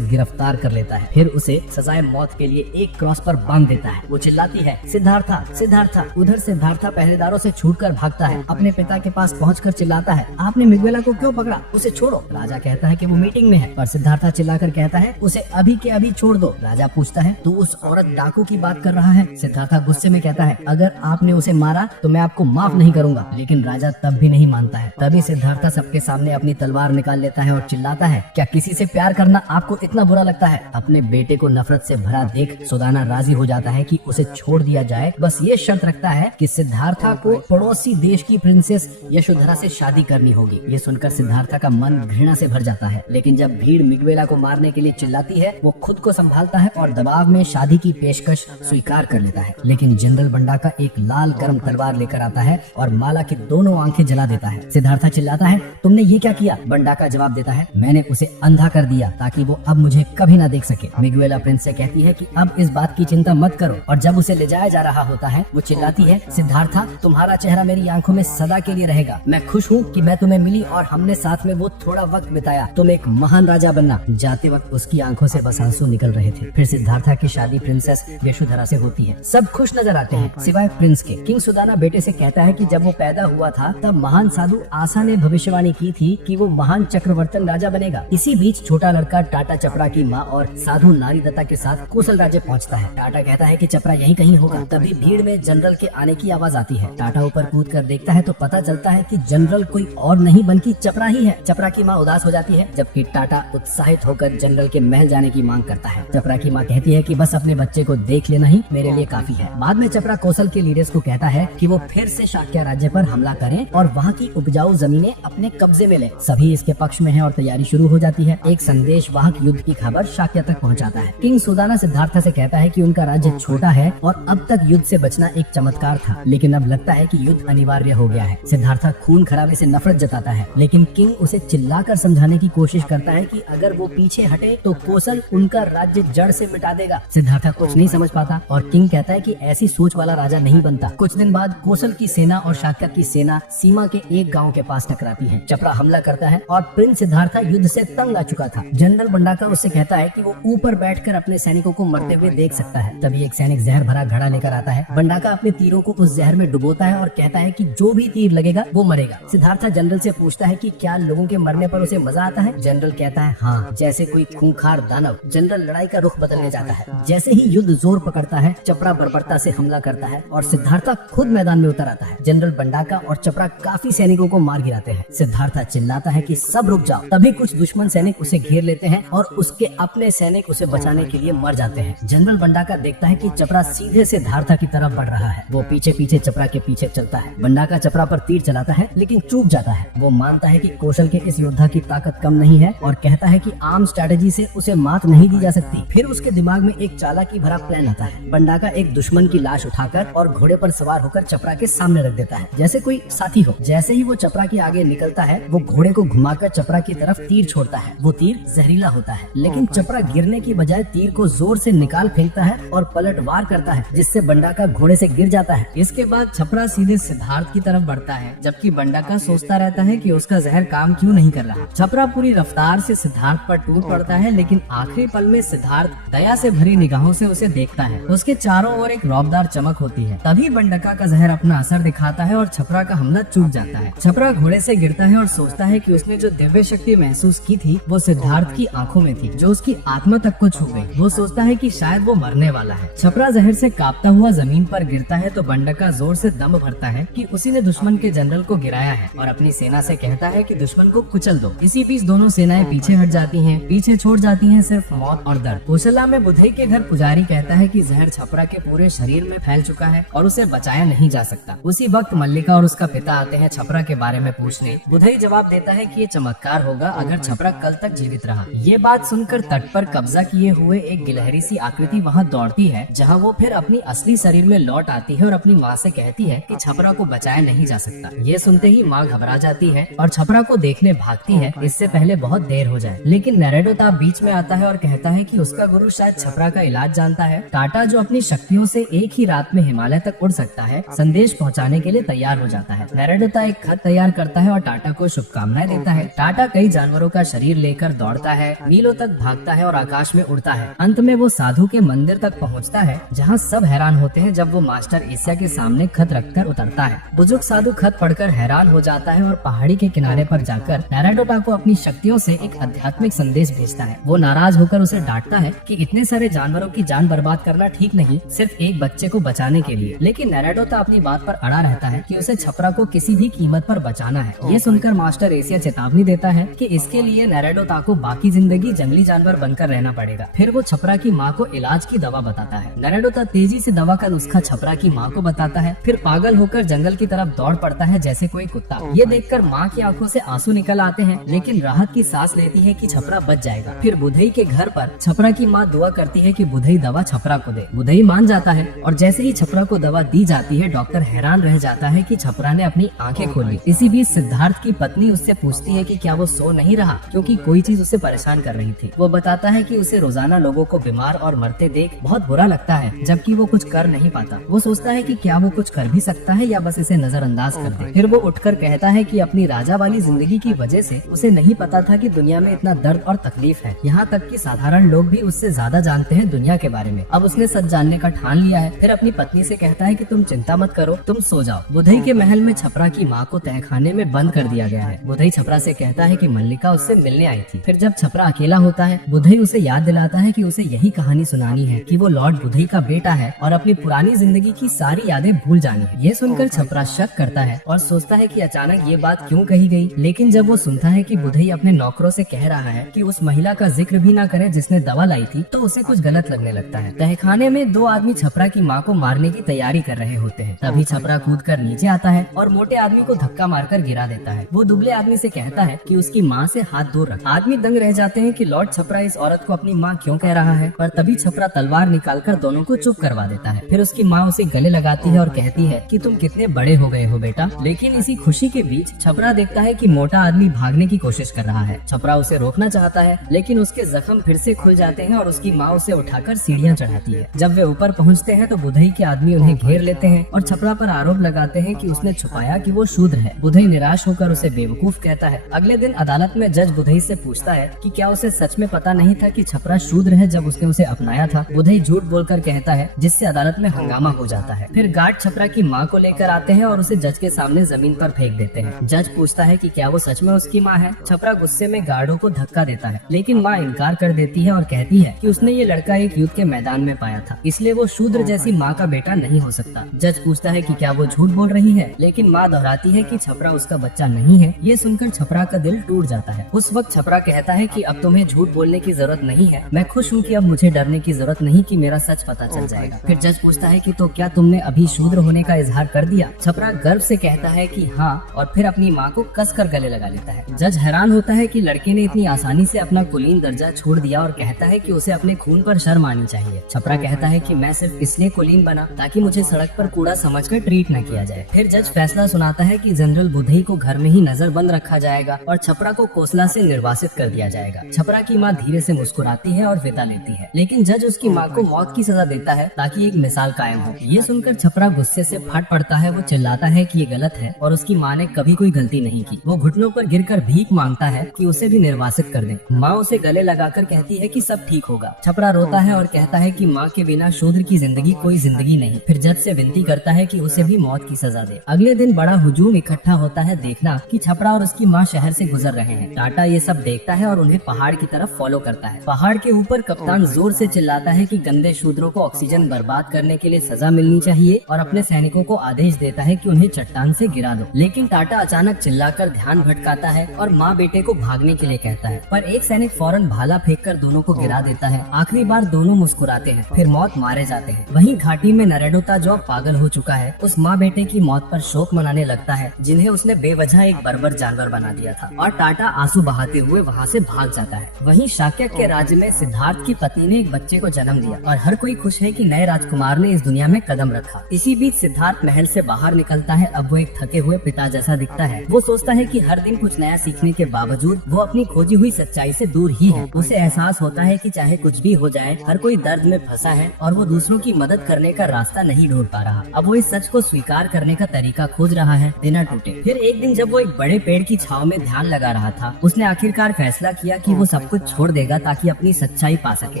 गिरफ्तार कर लेता है। फिर उसे सजाए मौत के लिए एक क्रॉस पर बांध देता है। वो चिल्लाती है, सिद्धार्था सिद्धार्था। उधर सिद्धार्था पहरेदारों से छूटकर भागता है। अपने पिता के पास पहुंचकर चिल्लाता है, आपने मिगुएला को क्यों पकड़ा? उसे छोड़ो। राजा कहता है कि वो मीटिंग में है, पर सिद्धार्था चिल्लाकर कहता है, उसे अभी के अभी छोड़ दो। राजा पूछता है, तू उस औरत डाकू की बात कर रहा है? सिद्धार्था गुस्से में कहता है, अगर आपने उसे मारा तो मैं आपको माफ नहीं करूंगा। लेकिन राजा तब भी नहीं मानता है। तभी सिद्धार्था सबके सामने अपनी तलवार निकाल लेता है और चिल्लाता है, क्या किसी से प्यार करना आपको इतना बुरा लगता है? अपने बेटे को नफरत से भरा देख सुदाना राजी हो जाता है कि उसे छोड़ दिया जाए। बस ये शर्त रखता है कि सिद्धार्था को पड़ोसी देश की प्रिंसेस यशोधरा से शादी करनी होगी। ये सुनकर सिद्धार्था का मन घृणा से भर जाता है। लेकिन जब भीड़ मिगुएला को मारने के लिए चिल्लाती है, वो खुद को संभालता है और दबाव में शादी की पेशकश स्वीकार कर लेता है। लेकिन जनरल बंडाका एक लाल गर्म तलवार लेकर आता है और माला की दोनों आंखें जला देता है। सिद्धार्था चिल्लाता है, तुमने ये क्या किया? बंडाका जवाब देता है, मैंने उसे अंधा कर दिया ताकि वो अब मुझे कभी ना देख सके। मिगुएला प्रिंस से कहती है कि अब इस बात की चिंता मत करो। और जब उसे ले जाया जा रहा होता है, वो चिल्लाती है, सिद्धार्था तुम्हारा चेहरा मेरी आंखों में सदा के लिए रहेगा। मैं खुश हूँ कि मैं तुम्हें मिली और हमने साथ में वो थोड़ा वक्त बिताया। तुम एक महान राजा बनना। जाते वक्त उसकी आंखों से बस आंसू निकल रहे थे। फिर सिद्धार्था की शादी प्रिंसेस यशोधरा से होती है। सब खुश नजर आते हैं सिवाय प्रिंस के। किंग सुदाना बेटे से कहता है कि जब वो पैदा हुआ था तब महान साधु आशा ने भविष्यवाणी की थी कि वो महान चक्रवर्तन राजा बनेगा। इसी बीच छोटा लड़का टाटा चपरा की माँ और साधु नारी दत्ता के साथ कोसल राज्य पहुँचता है। टाटा कहता है कि चपरा यहीं कहीं होगा। तभी भीड़ में जनरल के आने की आवाज आती है। टाटा ऊपर कूद कर देखता है तो पता चलता है कि जनरल कोई और नहीं बल्कि चपरा ही है। चपरा की माँ उदास हो जाती है, जबकि टाटा उत्साहित होकर जनरल के महल जाने की मांग करता है। चपरा की माँ कहती है कि बस अपने बच्चे को देख लेना ही मेरे लिए काफी है। बाद में चपरा कोसल के लीडर्स को कहता है कि वो फिर से शाक्य राज्य पर हमला करें और वहाँ की उपजाऊ जमीनें अपने कब्जे में ले। सभी इसके पक्ष में है और तैयारी शुरू हो जाती है। एक संदेश वाहक युद्ध की खबर शाक्य तक पहुँचाता है। किंग सुदाना सिद्धार्था से कहता है कि उनका राज्य छोटा है और अब तक युद्ध से बचना एक चमत्कार था, लेकिन अब लगता है कि युद्ध अनिवार्य हो गया है। सिद्धार्था खून खराबे से नफरत जताता है, लेकिन किंग उसे चिल्लाकर समझाने की कोशिश करता है कि अगर वो पीछे हटे तो कोसल उनका राज्य जड़ से मिटा देगा। सिद्धार्था कुछ नहीं समझ पाता और किंग कहता है कि ऐसी सोच वाला राजा नहीं बनता। कुछ दिन बाद कोसल की सेना और शाक्य की सेना सीमा के एक गांव के पास टकराती है। चपरा हमला करता है और प्रिंस सिद्धार्था युद्ध से तंग आ चुका था। जनरल बंडाका उससे कहता है कि वो ऊपर बैठकर अपने सैनिकों को मरते हुए देख सकता है। तभी एक सैनिक जहर भरा घड़ा लेकर आता है। बंडाका अपने तीरों को उस जहर में डुबोता है और कहता है कि जो भी तीर लगेगा वो मरेगा। सिद्धार्था जनरल से पूछता है कि क्या लोगों के मरने पर उसे मजा आता है? जनरल कहता है, हाँ, जैसे कोई खूंखार दानव। जनरल लड़ाई का रुख बदलने जाता है। जैसे ही युद्ध जोर पकड़ता है, चपरा बर्बरता से हमला करता है और सिद्धार्था खुद मैदान में उतर आता है। जनरल बंडाका और चपरा काफी सैनिकों को मार गिराते हैं। सिद्धार्था चिल्लाता है कि सब रुक जाओ। तभी कुछ दुश्मन सैनिक उसे घेर लेते हैं और उसके अपने सैनिक उसे बचाने के लिए मर जाते हैं। जनरल बंडाका देखता है कि चपरा सीधे सिद्धार्था की तरफ बढ़ रहा है। वो पीछे पीछे चपरा के पीछे चलता है। बंडाका चपरा पर तीर चलाता है, लेकिन चूक जाता है। वो मानता है कि कौशल के इस योद्धा की ताकत कम नहीं है और कहता है कि आम स्ट्रेटेजी से उसे मात नहीं दी जा सकती। फिर उसके दिमाग में एक चालाकी भरा प्लान आता है। बंडाका एक दुश्मन की लाश उठाकर और घोड़े पर सवार होकर चपरा के सामने रख देता है, जैसे कोई साथी हो। जैसे ही वो चपरा के आगे निकलता है, वो घोड़े को घुमाकर चपरा की तरफ तीर छोड़ता है। वो तीर जहरीला होता है, लेकिन चपरा गिरने की बजाय तीर को जोर से निकाल फेंकता है और पलटवार करता है, जिससे बंडाका घोड़े से गिर जाता है। इसके बाद छपरा सीधे सिद्धार्थ की तरफ बढ़ता है, जबकि बंडाका सोचता रहता है कि उसका जहर काम क्यों नहीं कर रहा। छपरा पूरी रफ्तार से सिद्धार्थ पर टूट पड़ता है, लेकिन आखिरी पल में सिद्धार्थ दया से भरी निगाहों से उसे देखता है। उसके चारों ओर एक रौबदार चमक होती है। तभी बंडाका का जहर अपना असर दिखाता है और छपरा का हमला चूक जाता है। छपरा घोड़े से गिरता है और सोचता है कि उसने जो दिव्य शक्ति महसूस की थी वो सिद्धार्थ की आंखों में थी, जो उसकी आत्मा तक को छू गई। वो सोचता है कि शायद वो मरने वाला है। छपरा जहर से कांपता हुआ जमीन पर गिरता है तो बंडाका जोर से दम भरता है कि उसी ने दुश्मन के जनरल को गिराया है और अपनी सेना से कहता है कि दुश्मन को कुचल दो। इसी बीच दोनों सेनाएं पीछे हट जाती हैं। पीछे छोड़ जाती हैं सिर्फ मौत और दर्द। कोशला में बुधई के घर पुजारी कहता है कि जहर छपरा के पूरे शरीर में फैल चुका है और उसे बचाया नहीं जा सकता। उसी वक्त मल्लिका और उसका पिता आते हैं छपरा के बारे में पूछने। बुधई जवाब देता है कि ये चमत्कार होगा अगर छपरा कल तक जीवित रहा। ये बात सुनकर तट पर कब्जा किए हुए एक गिलहरी सी आकृति वहाँ दौड़ती है, जहाँ वो फिर अपनी असली शरीर में लौट आती है और अपनी माँ से कहती है कि छपरा को बचाया नहीं जा सकता। ये सुनते ही माँ घबरा जाती है और छपरा को देखने भागती है, इससे पहले बहुत देर हो जाए। लेकिन नरेडोताप बीच में आता है और कहता है कि उसका गुरु शायद छपरा का इलाज जानता है। टाटा जो अपनी शक्तियों से एक ही रात में हिमालय तक उड़ सकता है, संदेश पहुँचाने के लिए तैयार हो जाता है। आता है। नैराडोता एक खत तैयार करता है और टाटा को शुभकामनाएं देता है। टाटा कई जानवरों का शरीर लेकर दौड़ता है, मीलों तक भागता है और आकाश में उड़ता है। अंत में वो साधु के मंदिर तक पहुंचता है, जहां सब हैरान होते हैं जब वो मास्टर एशिया के सामने खत रखकर उतरता है। बुजुर्ग साधु खत पढ़कर हैरान हो जाता है और पहाड़ी के किनारे पर जाकर नैराडोटा को अपनी शक्तियों से एक आध्यात्मिक संदेश भेजता है। वो नाराज होकर उसे डांटता है कि इतने सारे जानवरों की जान बर्बाद करना ठीक नहीं, सिर्फ एक बच्चे को बचाने के लिए। लेकिन नैराडोता अपनी बात पर अड़ा रहता है कि उसे छपरा को किसी भी कीमत पर बचाना है। ये सुनकर मास्टर एशिया चेतावनी देता है कि इसके लिए नैराडोता को बाकी जिंदगी जंगली जानवर बनकर रहना पड़ेगा। फिर वो छपरा की माँ को इलाज की दवा बताता है। नैराडोता तेजी से दवा का नुस्खा छपरा की माँ को बताता है, फिर पागल होकर जंगल की तरफ दौड़ पड़ता है जैसे कोई कुत्ता। ये देखकर माँ की आंखों से आंसू निकल आते हैं, लेकिन राहत की सांस लेती है कि छपरा बच जाएगा। फिर बुधई के घर पर छपरा की माँ दुआ करती है कि बुधई दवा छपरा को दे। बुधई मान जाता है और जैसे ही छपरा को दवा दी जाती है, डॉक्टर हैरान रह जाता है कि छपरा ने अपनी आंखें खोली। इसी बीच सिद्धार्थ की पत्नी उससे पूछती है कि क्या वो सो नहीं रहा, क्योंकि कोई चीज उसे परेशान कर रही थी। वो बताता है कि उसे रोजाना लोगों को बीमार और मरते देख बहुत बुरा लगता है, जबकि वो कुछ कर नहीं पाता। वो सोचता है कि क्या वो कुछ कर भी सकता है या बस इसे नजरअंदाज कर दे। फिर वो उठकर कहता है कि अपनी राजा वाली जिंदगी की वजह से उसे नहीं पता था कि दुनिया में इतना दर्द और तकलीफ है। यहाँ तक कि साधारण लोग भी उससे ज्यादा जानते हैं दुनिया के बारे में। अब उसने सच जानने का ठान लिया है। फिर अपनी पत्नी से कहता है कि तुम चिंता मत करो, तुम सो जाओ। बुधई के महल में छपरा की माँ को तहखाने में बंद कर दिया गया है। बुधई छपरा से कहता है कि मल्लिका उससे मिलने आई थी। फिर जब छपरा अकेला होता है, बुधई उसे याद दिलाता है कि उसे यही कहानी सुनानी है कि वो लॉर्ड बुधई का बेटा है और अपनी पुरानी जिंदगी की सारी यादें भूल जानी है। ये सुनकर छपरा शक करता है और सोचता है कि अचानक ये बात क्यों कही गई। लेकिन जब वो सुनता है कि बुधई अपने नौकरों से कह रहा है कि उस महिला का जिक्र भी ना करे जिसने दवा लाई थी, तो उसे कुछ गलत लगने लगता है। तहखाने में दो आदमी छपरा की माँ को मारने की तैयारी कर रहे होते हैं। तभी छपरा कूदकर नीचे आता है और मोटे आदमी को धक्का मारकर गिरा देता है। वो दुबले आदमी से कहता है कि उसकी माँ से हाथ दूर रख। आदमी दंग रह जाते हैं कि लॉर्ड छपरा इस औरत को अपनी माँ क्यों कह रहा है, पर तभी छपरा तलवार निकालकर दोनों को चुप करवा देता है। फिर उसकी माँ उसे गले लगाती है और कहती है कि तुम कितने बड़े हो गए हो बेटा। लेकिन इसी खुशी के बीच छपरा देखता है कि मोटा आदमी भागने की कोशिश कर रहा है। छपरा उसे रोकना चाहता है, लेकिन उसके जख्म फिर से खुल जाते हैं और उसकी माँ उसे उठाकर सीढ़ियाँ चढ़ाती है। जब वे ऊपर पहुँचते हैं तो बुधई के आदमी उन्हें घेर लेते हैं और छपरा पर आरोप लगाते हैं कि उसने छुपाया कि वो शूद्र है। बुधई निराश होकर उसे बेवकूफ कहता है। अगले दिन अदालत में जज बुधई से पूछता है कि क्या उसे सच में पता नहीं था कि छपरा शूद्र है जब उसने उसे अपनाया था। बुधई झूठ बोलकर कहता है, जिससे अदालत में हंगामा हो जाता है। फिर गार्ड छपरा की माँ को लेकर आते हैं और उसे जज के सामने जमीन पर फेंक देते हैं। जज पूछता है कि क्या वो सच में उसकी माँ है। छपरा गुस्से में गार्डों को धक्का देता है, लेकिन माँ इनकार कर देती है और कहती है कि उसने ये लड़का एक युद्ध के मैदान में पाया था, इसलिए वो शूद्र जैसी माँ का बेटा नहीं हो सकता। जज पूछता है कि क्या वो झूठ बोल रही है, लेकिन माँ दोहराती है कि छपरा उसका बच्चा नहीं है। ये सुनकर छपरा का दिल टूट जाता है। उस वक्त छपरा कहता है कि अब तुम्हें झूठ बोलने की जरूरत नहीं है, मैं खुश हूँ कि अब मुझे डरने की जरूरत नहीं कि मेरा सच पता चल जाएगा। फिर जज पूछता है कि तो क्या तुमने अभी शूद्र होने का इजहार कर दिया। छपरा गर्व से कहता है कि हाँ, और फिर अपनी माँ को कसकर गले लगा लेता है। जज हैरान होता है कि लड़के ने इतनी आसानी से अपना कुलीन दर्जा छोड़ दिया और कहता है कि उसे अपने खून पर शर्म आनी चाहिए। छपरा कहता है कि मैं सिर्फ इसलिए कुलीन बना ताकि मुझे सड़क पर कूड़ा समझकर ट्रीट न किया जाए। फिर जज फैसला सुनाता है कि जनरल बुधई को घर में ही नजरबंद रखा जाएगा और छपरा को कोसला से निर्वासित कर दिया जाएगा। छपरा की माँ धीरे से मुस्कुराती है और विदा लेती है, लेकिन जज उसकी माँ को मौत की सजा देता है ताकि एक मिसाल कायम हो। ये सुनकर छपरा गुस्से से फट पड़ता है। वो चिल्लाता है कि ये गलत है और उसकी माँ ने कभी कोई गलती नहीं की। वो घुटनों पर गिरकर भीख मांगता है कि उसे भी निर्वासित कर दे। माँ उसे गले लगाकर कहती है कि सब ठीक होगा। छपरा रोता है और कहता है कि माँ के बिना शूद्र की जिंदगी कोई जिंदगी नहीं। फिर जज से विनती करता है कि उसे भी मौत की सजा दे। अगले दिन बड़ा हुजूम इकट्ठा होता है देखना कि छपरा और उसकी माँ शहर से गुजर रहे हैं। टाटा ये सब देखता है और उन्हें पहाड़ की तरफ फॉलो करता है। पहाड़ के ऊपर कप्तान जोर से चिल्लाता है कि गंदे शूद्रों को ऑक्सीजन बर्बाद करने के लिए सजा मिलनी चाहिए और अपने सैनिकों को आदेश देता है कि उन्हें चट्टान से गिरा दो। लेकिन टाटा अचानक चिल्लाकर ध्यान भटकाता है और माँ बेटे को भागने के लिए कहता है, पर एक सैनिक फौरन भाला फेंककर दोनों को गिरा देता है। आखिरी बार दोनों मुस्कुराते हैं, फिर मौत मारे जाते हैं। वहीं घाटी में नैराडोता जो पागल हो चुका है, उस माँ बेटे की मौत पर शोक मनाने लगता है जिन्हें उसने बेवजह एक बर्बर जानवर बना दिया था, और टाटा आंसू बहाते हुए वहाँ से भाग जाता है। वहीं शाक्य के राज्य में सिद्धार्थ की पत्नी ने एक बच्चे को जन्म दिया और हर कोई खुश है कि नए राजकुमार ने इस दुनिया में कदम रखा। इसी बीच सिद्धार्थ महल से बाहर निकलता है। अब वो एक थके हुए पिता जैसा दिखता है। वो सोचता है कि हर दिन कुछ नया सीखने के बावजूद वो अपनी खोजी हुई सच्चाई से दूर ही है। उसे एहसास होता है कि चाहे कुछ भी हो जाए, हर कोई दर्द में फंसा है और वो दूसरों की मदद करने का रास्ता नहीं ढूंढ पा रहा। अब वो इस सच को स्वीकार करने का तरीका तरीका खोज रहा है बिना टूटे। फिर एक दिन जब वो एक बड़े पेड़ की छाव में ध्यान लगा रहा था, उसने आखिरकार फैसला किया कि वो सब कुछ छोड़ देगा ताकि अपनी सच्चाई पा सके।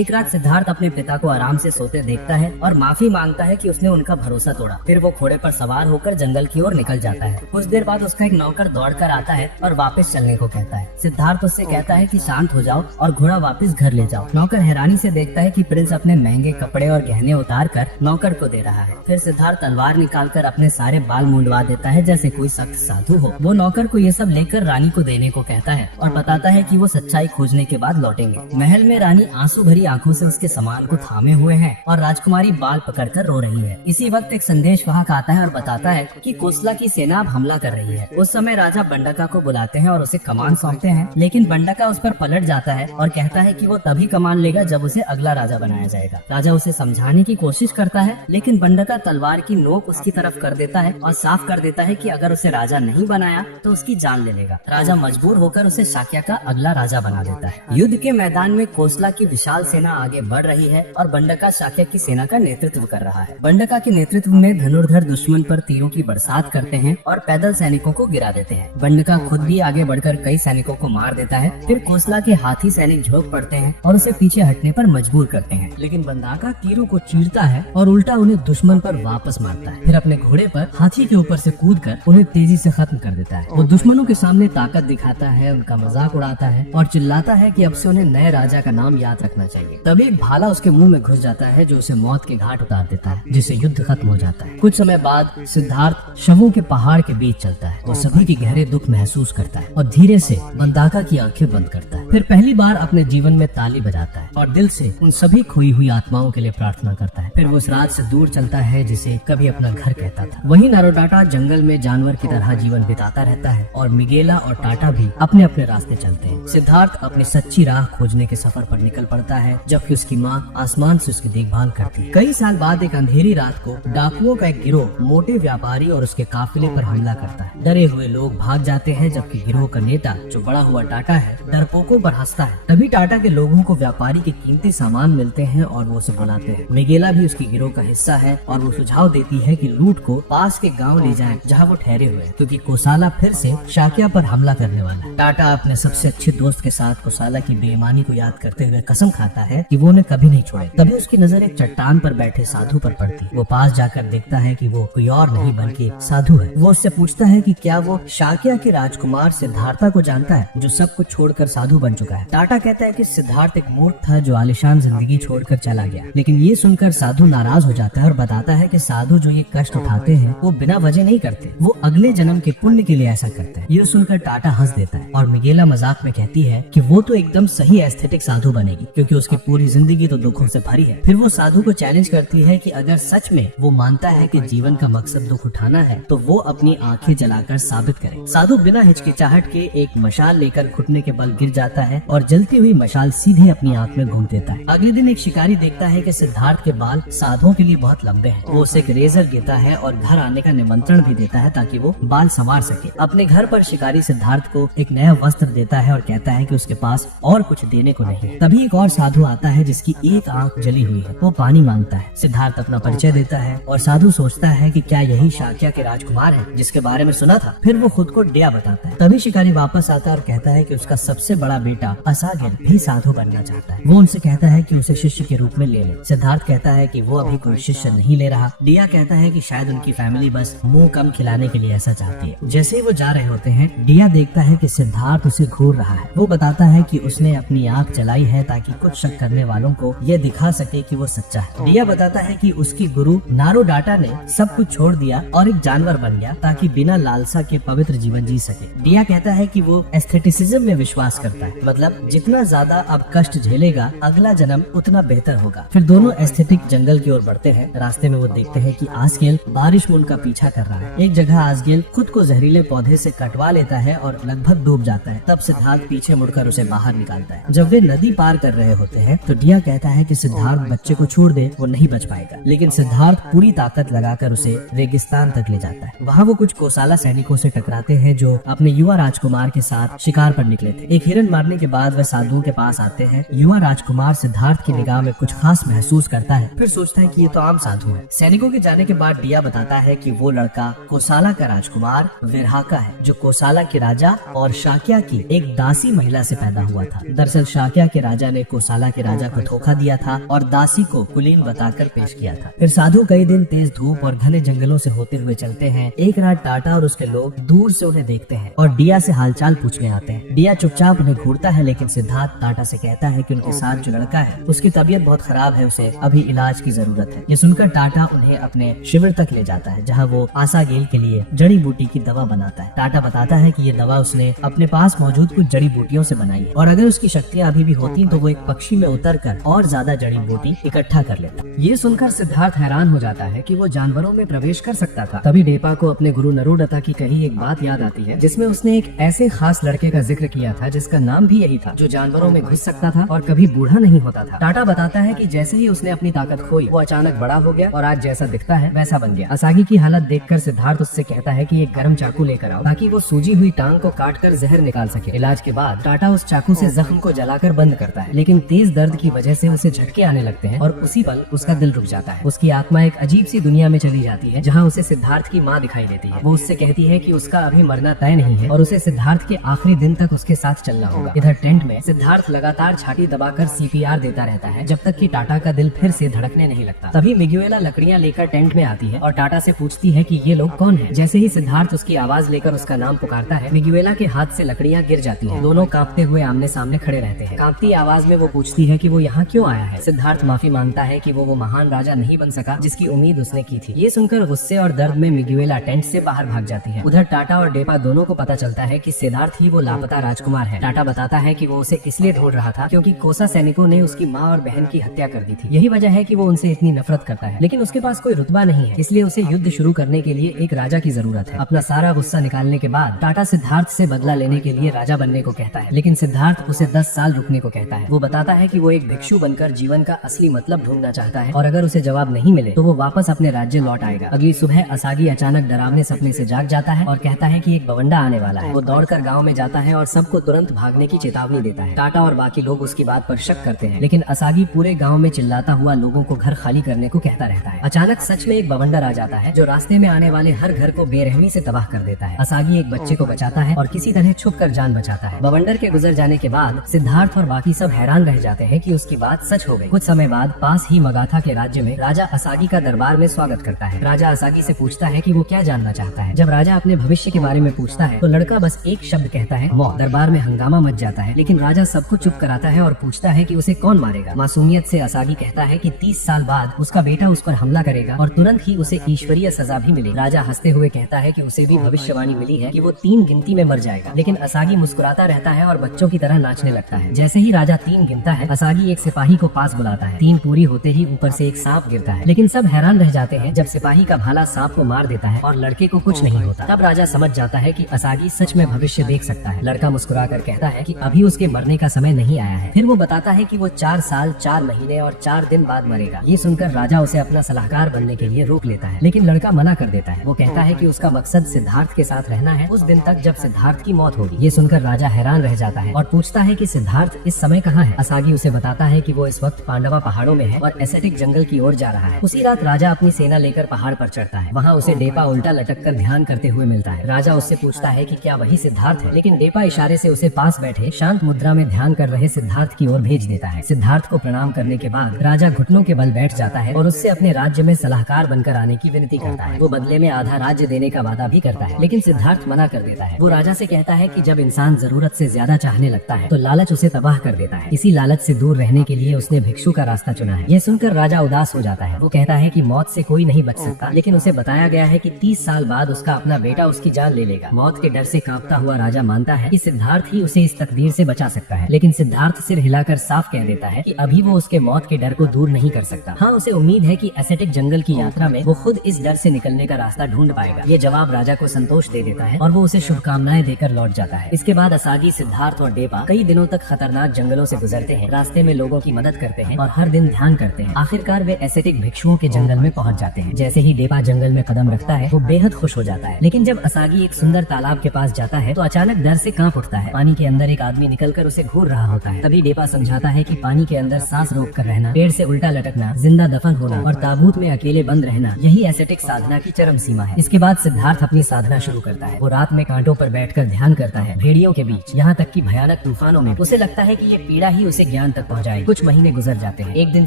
एक रात सिद्धार्थ अपने पिता को आराम से सोते देखता है और माफी मांगता है कि उसने उनका भरोसा तोड़ा। फिर वो घोड़े पर सवार होकर जंगल की ओर निकल जाता है। कुछ देर बाद उसका एक नौकर दौड़कर आता है और वापस चलने को कहता है। सिद्धार्थ उससे कहता है कि शांत हो जाओ और घोड़ा वापस घर ले जाओ। नौकर हैरानी से देखता है कि प्रिंस अपने महंगे कपड़े और गहने उतार कर नौकर को दे रहा है। फिर सिद्धार्थ तलवार निकालकर अपने सारे बाल मुंडवा देता है जैसे कोई सख्त साधु हो। वो नौकर को ये सब लेकर रानी को देने को कहता है और बताता है कि वो सच्चाई खोजने के बाद लौटेंगे। महल में रानी आंसू भरी आंखों से उसके सामान को थामे हुए है और राजकुमारी बाल पकड़कर रो रही है। इसी वक्त एक संदेश वहाँ का आता है और बताता है कि कोसला की सेना अब हमला कर रही है। उस समय राजा बंडका को बुलाते हैं और उसे कमान सौंपते हैं, लेकिन बंडका उस पर पलट जाता है और कहता है कि वो तभी कमान लेगा जब उसे अगला राजा बनाया जाएगा। राजा उसे समझाने की कोशिश करता है, लेकिन बंडका तलवार की नोक उसकी तरफ कर देता है और साफ कर देता है कि अगर उसे राजा नहीं बनाया तो उसकी जान ले लेगा। राजा मजबूर होकर उसे शाक्या का अगला राजा बना देता है। युद्ध के मैदान में कोसला की विशाल सेना आगे बढ़ रही है और बंडका शाक्या की सेना का नेतृत्व कर रहा है। बंडका के नेतृत्व में धनुर्धर दुश्मन पर तीरों की बरसात करते हैं और पैदल सैनिकों को गिरा देते हैं। बंडका खुद भी आगे बढ़कर कई सैनिकों को मार देता है। फिर कोसला के हाथी सैनिक झोंक पड़ते हैं और उसे पीछे हटने पर मजबूर करते हैं, लेकिन बंडका तीरों को चीरता है और उल्टा उन्हें दुश्मन पर वापस मारता है। फिर अपने घोड़े पर हाथी के ऊपर से कूदकर उन्हें तेजी से खत्म कर देता है। वो दुश्मनों के सामने ताकत दिखाता है, उनका मजाक उड़ाता है और चिल्लाता है कि अब से उन्हें नए राजा का नाम याद रखना चाहिए। तभी एक भाला उसके मुंह में घुस जाता है जो उसे मौत के घाट उतार देता है, जिससे युद्ध खत्म हो जाता है। कुछ समय बाद सिद्धार्थ शवों के पहाड़ के बीच चलता है और सभी के गहरे दुख महसूस करता है और धीरे से बंदाका की आंखें बंद करता है। फिर पहली बार अपने जीवन में ताली बजाता है और दिल से उन सभी खोई हुई आत्माओं के लिए प्रार्थना करता है। फिर वो उस रात से दूर चलता है जिसे कभी अपना घर कहता था। वहीं नारोटाटा जंगल में जानवर की तरह जीवन बिताता रहता है और मिगेला और टाटा भी अपने अपने रास्ते चलते हैं। सिद्धार्थ अपनी सच्ची राह खोजने के सफर पर निकल पड़ता है, जबकि उसकी माँ आसमान से उसकी देखभाल करती है। कई साल बाद एक अंधेरी रात को डाकुओं का एक गिरोह मोटे व्यापारी और उसके काफिले पर हमला करता है। डरे हुए लोग भाग जाते हैं, जबकि गिरोह का नेता जो बड़ा हुआ टाटा है डरपोकों पर हंसता है। तभी टाटा के लोगों को व्यापारी के कीमती सामान मिलते हैं और वो उसे बुलाते हैं। मिगेला भी उसकी गिरोह का हिस्सा है और वो सुझाव देती है कि लूट को पास के गांव ले जाएं जहां वो ठहरे हुए हैं, क्योंकि कोसाला फिर से शाक्या पर हमला करने वाला है। टाटा अपने सबसे अच्छे दोस्त के साथ कोसाला की बेईमानी को याद करते हुए कसम खाता है कि वो उन्हें कभी नहीं छोड़े। तभी उसकी नजर एक चट्टान पर बैठे साधु पर पड़ती है। वो पास जाकर देखता है कि वो कोई और नहीं बल्कि साधु है। वो उससे पूछता है कि क्या वो शाक्या के राजकुमार सिद्धार्था को जानता है, जो सब कुछ छोड़कर साधु बन चुका है। टाटा कहता है कि सिद्धार्थ एक मूर्ख था जो आलिशान जिंदगी छोड़कर चला गया, लेकिन ये सुनकर साधु नाराज हो जाता है और बताता है कि साधु जो ये कष्ट उठाते हैं वो बिना वजह नहीं करते, वो अगले जन्म के पुण्य के लिए ऐसा करते हैं। ये सुनकर टाटा हंस देता है और मिगेला मजाक में कहती है कि वो तो एकदम सही एस्थेटिक साधु बनेगी, क्योंकि उसकी पूरी जिंदगी तो दुखों से भरी है। फिर वो साधु को चैलेंज करती है कि अगर सच में वो मानता है कि जीवन का मकसद दुख उठाना है तो वो अपनी आंखें जलाकर साबित करे। साधु बिना हिचकिचाहट के एक मशाल लेकर घुटने के बल गिर जाता है और जलती हुई मशाल सीधे अपनी आंख में घूम देता है। अगले दिन एक शिकारी देखता है कि सिद्धार्थ के बाल साधुओं के लिए बहुत लंबे हैं। वो उसे एक रेजर देता है और घर आने का निमंत्रण भी देता है ताकि वो बाल संवार सके। अपने घर पर शिकारी सिद्धार्थ को एक नया वस्त्र देता है और कहता है कि उसके पास और कुछ देने को नहीं है। तभी एक और साधु आता है जिसकी एक आंख जली हुई है। वो पानी मांगता है। सिद्धार्थ अपना परिचय देता है और साधु सोचता है कि क्या यही शाक्या के राजकुमार है जिसके बारे में सुना था। फिर वो खुद को डिया बताता है। तभी शिकारी वापस आता है और कहता है कि उसका सबसे बड़ा बेटा असागिल भी साधु बनना चाहता है। वो उनसे कहता है कि उसे शिष्य के रूप में ले ले। सिद्धार्थ कहता है कि वो अभी कोई शिष्य नहीं ले रहा। डिया कहता है कि शायद उनकी फैमिली बस मुंह कम खिलाने के लिए ऐसा चाहती है। जैसे ही वो जा रहे होते हैं, डिया देखता है कि सिद्धार्थ उसे घूर रहा है। वो बताता है कि उसने अपनी आंख जलाई है ताकि कुछ शक करने वालों को ये दिखा सके कि वो सच्चा है। डिया बताता है कि उसकी गुरु नारोटाटा ने सब कुछ छोड़ दिया और एक जानवर बन गया ताकि बिना लालसा के पवित्र जीवन जी सके। डिया कहता है कि वो एस्थेटिसिज्म में विश्वास करता है, मतलब जितना ज्यादा अब कष्ट झेलेगा अगला जन्म उतना बेहतर होगा। फिर दोनों एस्थेटिक जंगल की ओर बढ़ते हैं। रास्ते में वो देखते हैं कि आजगेल बारिश में उनका पीछा कर रहा है। एक जगह आजगेल खुद को जहरीले पौधे से कटवा लेता है और लगभग डूब जाता है। तब सिद्धार्थ पीछे मुड़कर उसे बाहर निकालता है। जब वे नदी पार कर रहे होते हैं तो डिया कहता है कि सिद्धार्थ बच्चे को छोड़ दे, वो नहीं बच पाएगा, लेकिन सिद्धार्थ पूरी ताकत लगाकर उसे रेगिस्तान तक ले जाता है। वहाँ वो कुछ कोसाला सैनिकों से टकराते हैं जो अपने युवा राजकुमार के साथ शिकार पर निकले थे। एक हिरन मारने के बाद वह साधुओं के पास आते हैं। युवा राजकुमार सिद्धार्थ की निगाह में कुछ खास महसूस करता है, फिर सोचता है कि ये तो आम साधु है। सैनिकों के जाने के बाद डिया बताता है कि वो लड़का कोसाला का राजकुमार विराका है, जो कोसाला के राजा और शाक्या की एक दासी महिला से पैदा हुआ था। दरअसल शाक्या के राजा ने कोसाला के राजा को धोखा दिया था और दासी को कुलीन बताकर पेश किया था। फिर साधु कई दिन तेज धूप और घने जंगलों से होते हुए चलते हैं। एक रात टाटा और उसके लोग दूर से उन्हें देखते हैं और डिया से हालचाल पूछने आते हैं। डिया चुपचाप उन्हें घूरता है, लेकिन सिद्धार्थ टाटा से कहता है कि उनके साथ जो लड़का है उसकी तबीयत बहुत खराब है, उसे अभी इलाज की जरूरत है। ये सुनकर टाटा उन्हें अपने शिविर तक ले जाता है, जहाँ वो आसागेल के लिए जड़ी बूटी की दवा बनाता है। टाटा बताता है कि ये दवा उसने अपने पास मौजूद कुछ जड़ी बूटियों से बनाई है और अगर उसकी शक्तियाँ अभी भी होती तो वो एक पक्षी में उतरकर और ज्यादा जड़ी बूटी इकट्ठा कर लेता। ये सुनकर सिद्धार्थ हैरान हो जाता है कि वो जानवरों में प्रवेश कर सकता था। तभी डेपा को अपने गुरु नरोडता की कही एक बात याद आती है, जिसमें उसने एक ऐसे खास लड़के का जिक्र किया था जिसका नाम भी यही था, जो जानवरों में घुस सकता था और कभी बूढ़ा नहीं होता था। टाटा बताता है कि जैसे ही उसने अपनी ताकत खोई, वो अचानक बड़ा हो गया और आज जैसा दिखता है वैसा बन गया। असागी की हालत देखकर सिद्धार्थ उससे कहता है कि एक गर्म चाकू लेकर आओ ताकि वो सूजी हुई टांग को काटकर जहर निकाल सके। इलाज के बाद टाटा उस चाकू से जख्म को जलाकर बंद करता है, लेकिन तेज दर्द की वजह से उसे झटके आने लगते हैं और उसी पल उसका दिल रुक जाता है। उसकी आत्मा एक अजीब सी दुनिया में चली जाती है, जहाँ उसे सिद्धार्थ की माँ दिखाई देती है। वो उससे कहती है कि उसका अभी मरना तय नहीं है और उसे सिद्धार्थ के आखिरी दिन तक उसके साथ चलना होगा। इधर टेंट में सिद्धार्थ लगातार छाती दबाकर CPR देता रहता है, जब तक कि टाटा का दिल फिर से धड़कने नहीं लगता। तभी मिगुएला लकड़ियाँ लेकर टेंट में आती है और टाटा से पूछती है कि ये लोग कौन हैं। जैसे ही सिद्धार्थ उसकी आवाज लेकर उसका नाम पुकारता है, मिगुएला के हाथ से लकड़ियाँ गिर जाती हैं। दोनों कांपते हुए आमने सामने खड़े रहते हैं। कांपती आवाज में वो पूछती है कि वो यहाँ क्यों आया है। सिद्धार्थ माफी मांगता है कि वो महान राजा नहीं बन सका जिसकी उम्मीद उसने की थी। ये सुनकर गुस्से और दर्द में मिगुएला टेंट से बाहर भाग जाती है। उधर टाटा और डेपा दोनों को पता चलता है कि सिद्धार्थ ही वो लापता राजकुमार है। टाटा बताता है कि वो उसे इसलिए ढूंढ रहा था क्योंकि कोसा सैनिकों ने उसकी माँ और बहन की हत्या कर दी थी। यही वजह है कि वो उनसे इतनी नफरत करता है, लेकिन उसके पास कोई रुतबा नहीं है, इसलिए उसे युद्ध शुरू करने के लिए एक राजा की जरूरत है। अपना सारा गुस्सा निकालने के बाद टाटा सिद्धार्थ से बदला लेने के लिए राजा बनने को कहता है, लेकिन सिद्धार्थ उसे 10 साल रुकने को कहता है। वो बताता है कि वो एक भिक्षु बनकर जीवन का असली मतलब ढूंढना चाहता है और अगर उसे जवाब नहीं मिले तो वो वापस अपने राज्य लौट आएगा। अगली सुबह असागी अचानक डरावने सपने से जाग जाता है और कहता है कि एक बवंडा आने वाला है। वो दौड़कर गांव में जाता है और सबको तुरंत भागने की चेतावनी देता है। टाटा और बाकी लोग उसकी बात पर शक करते हैं, लेकिन असागी पूरे गांव में चिल्लाता हुआ लोगों को घर खाली करने को कहता रहता है। अचानक सच में एक बवंडर आ जाता है जो रास्ते में आने वाले हर घर को बेरहमी से तबाह कर देता है। असागी एक बच्चे को बचाता है और किसी तरह छुपकर जान बचाता है। बवंडर के गुजर जाने के बाद सिद्धार्थ और बाकी सब हैरान रह जाते हैं कि उसकी बात सच हो गई। कुछ समय बाद पास ही मगाथा के राज्य में राजा असागी का दरबार में स्वागत करता है। राजा असागी से पूछता है कि वो क्या जानना चाहता है। जब राजा अपने भविष्य के बारे में पूछता है तो लड़का बस एक शब्द कहता है, मौत। दरबार में हंगामा मच जाता है, लेकिन राजा सबको चुप कराता है और पूछता है कि उसे कौन मारेगा। मासूमियत से असागी कहता है कि 30 साल बाद उसका बेटा उस पर हमला करेगा और तुरंत ही उसे ईश्वरीय सजा भी मिलेगी। राजा हंसते हुए कहता है कि उसे भी भविष्यवाणी मिली है कि वो 3 गिनती में मर जाएगा, लेकिन असागी मुस्कुराता रहता है और बच्चों की तरह नाचने लगता है। जैसे ही राजा 3 गिनता है, असागी एक सिपाही को पास बुलाता है। 3 पूरी होते ही ऊपर से एक सांप गिरता है, लेकिन सब हैरान रह जाते हैं जब सिपाही का भाला सांप को मार देता है और लड़के को कुछ नहीं होता। तब राजा समझ जाता है कि असागी सच में भविष्य देख सकता है। लड़का मुस्कुराकर कहता है कि अभी उसके मरने का समय नहीं आया है। फिर वो बताता है कि वो 4 साल 4 महीने और 4 दिन बाद मरेगा। ये सुनकर राजा उसे अपना सलाहकार बनने के लिए रोक लेता है, लेकिन लड़का मना कर देता है। वो कहता है कि उसका मकसद सिद्धार्थ के साथ रहना है उस दिन तक जब सिद्धार्थ की मौत होगी। ये सुनकर राजा हैरान रह जाता है और पूछता है कि सिद्धार्थ इस समय कहाँ है। असागी उसे बताता है कि वो इस वक्त पांडवा पहाड़ों में है और एसेटिक जंगल की ओर जा रहा है। उसी रात राजा अपनी सेना लेकर पहाड़ पर चढ़ता है। वहाँ उसे डेपा उल्टा लटक कर ध्यान करते हुए मिलता है। राजा उससे पूछता है कि क्या वही सिद्धार्थ है, लेकिन डेपा इशारे से उसे पास बैठे शांत मुद्रा में ध्यान कर रहे सिद्धार्थ की ओर भेज देता है। सिद्धार्थ को प्रणाम करने के बाद राजा घुटनों के बल बैठ जाता है और उससे अपने राज्य में सलाहकार बनकर आने की विनती करता है। वो बदले में आधा राज्य देने का वादा भी करता है, लेकिन सिद्धार्थ मना कर देता है। वो राजा से कहता है कि जब इंसान जरूरत से ज्यादा चाहने लगता है तो लालच उसे तबाह कर देता है। इसी लालच से दूर रहने के लिए उसने भिक्षु का रास्ता चुना है। यह सुनकर राजा उदास हो जाता है। वो कहता है कि मौत से कोई नहीं बच सकता, लेकिन उसे बताया गया है कि 30 साल बाद उसका अपना बेटा उसकी जान ले लेगा। मौत के डर से कांपता हुआ राजा मानता है कि सिद्धार्थ ही उसे इस तकदीर से बचा सकता है, लेकिन सिद्धार्थ सिर हिलाकर साफ कह देता है कि अभी वो उसके मौत के डर को दूर नहीं कर सकता। हाँ, उसे उम्मीद है कि एसेटिक जंगल की यात्रा में वो खुद इस डर से निकलने का रास्ता ढूंढ पाएगा। ये जवाब राजा को संतोष दे देता है और वो उसे शुभकामनाएं देकर लौट जाता है। इसके बाद असागी, सिद्धार्थ और डेपा कई दिनों तक खतरनाक जंगलों से गुजरते हैं। रास्ते में लोगों की मदद करते हैं और हर दिन ध्यान करते हैं। आखिरकार वे एसेटिक भिक्षुओं के जंगल में पहुंच जाते हैं। जैसे ही डेपा जंगल में कदम रखता है वो बेहद खुश हो जाता है, लेकिन जब असागी एक सुंदर तालाब के पास जाता है तो अचानक डर से कांप उठता है। पानी के अंदर एक आदमी निकलकर उसे घूर रहा होता है। तभी डेपा समझाता है कि पानी के अंदर सांस रोक कर रहना, पेड़ से उल्टा लटकना, जिंदा दफन होना और ताबूत में अकेले बंद रहना, यही एसेटिक साधना साधना की चरम सीमा है। इसके बाद सिद्धार्थ अपनी साधना शुरू करता है। वो रात में कांटों पर बैठकर ध्यान करता है, भेड़ियों के बीच, यहाँ तक कि भयानक तूफानों में। उसे लगता है कि ये पीड़ा ही उसे ज्ञान तक पहुँचाएगी। कुछ महीने गुजर जाते हैं। एक दिन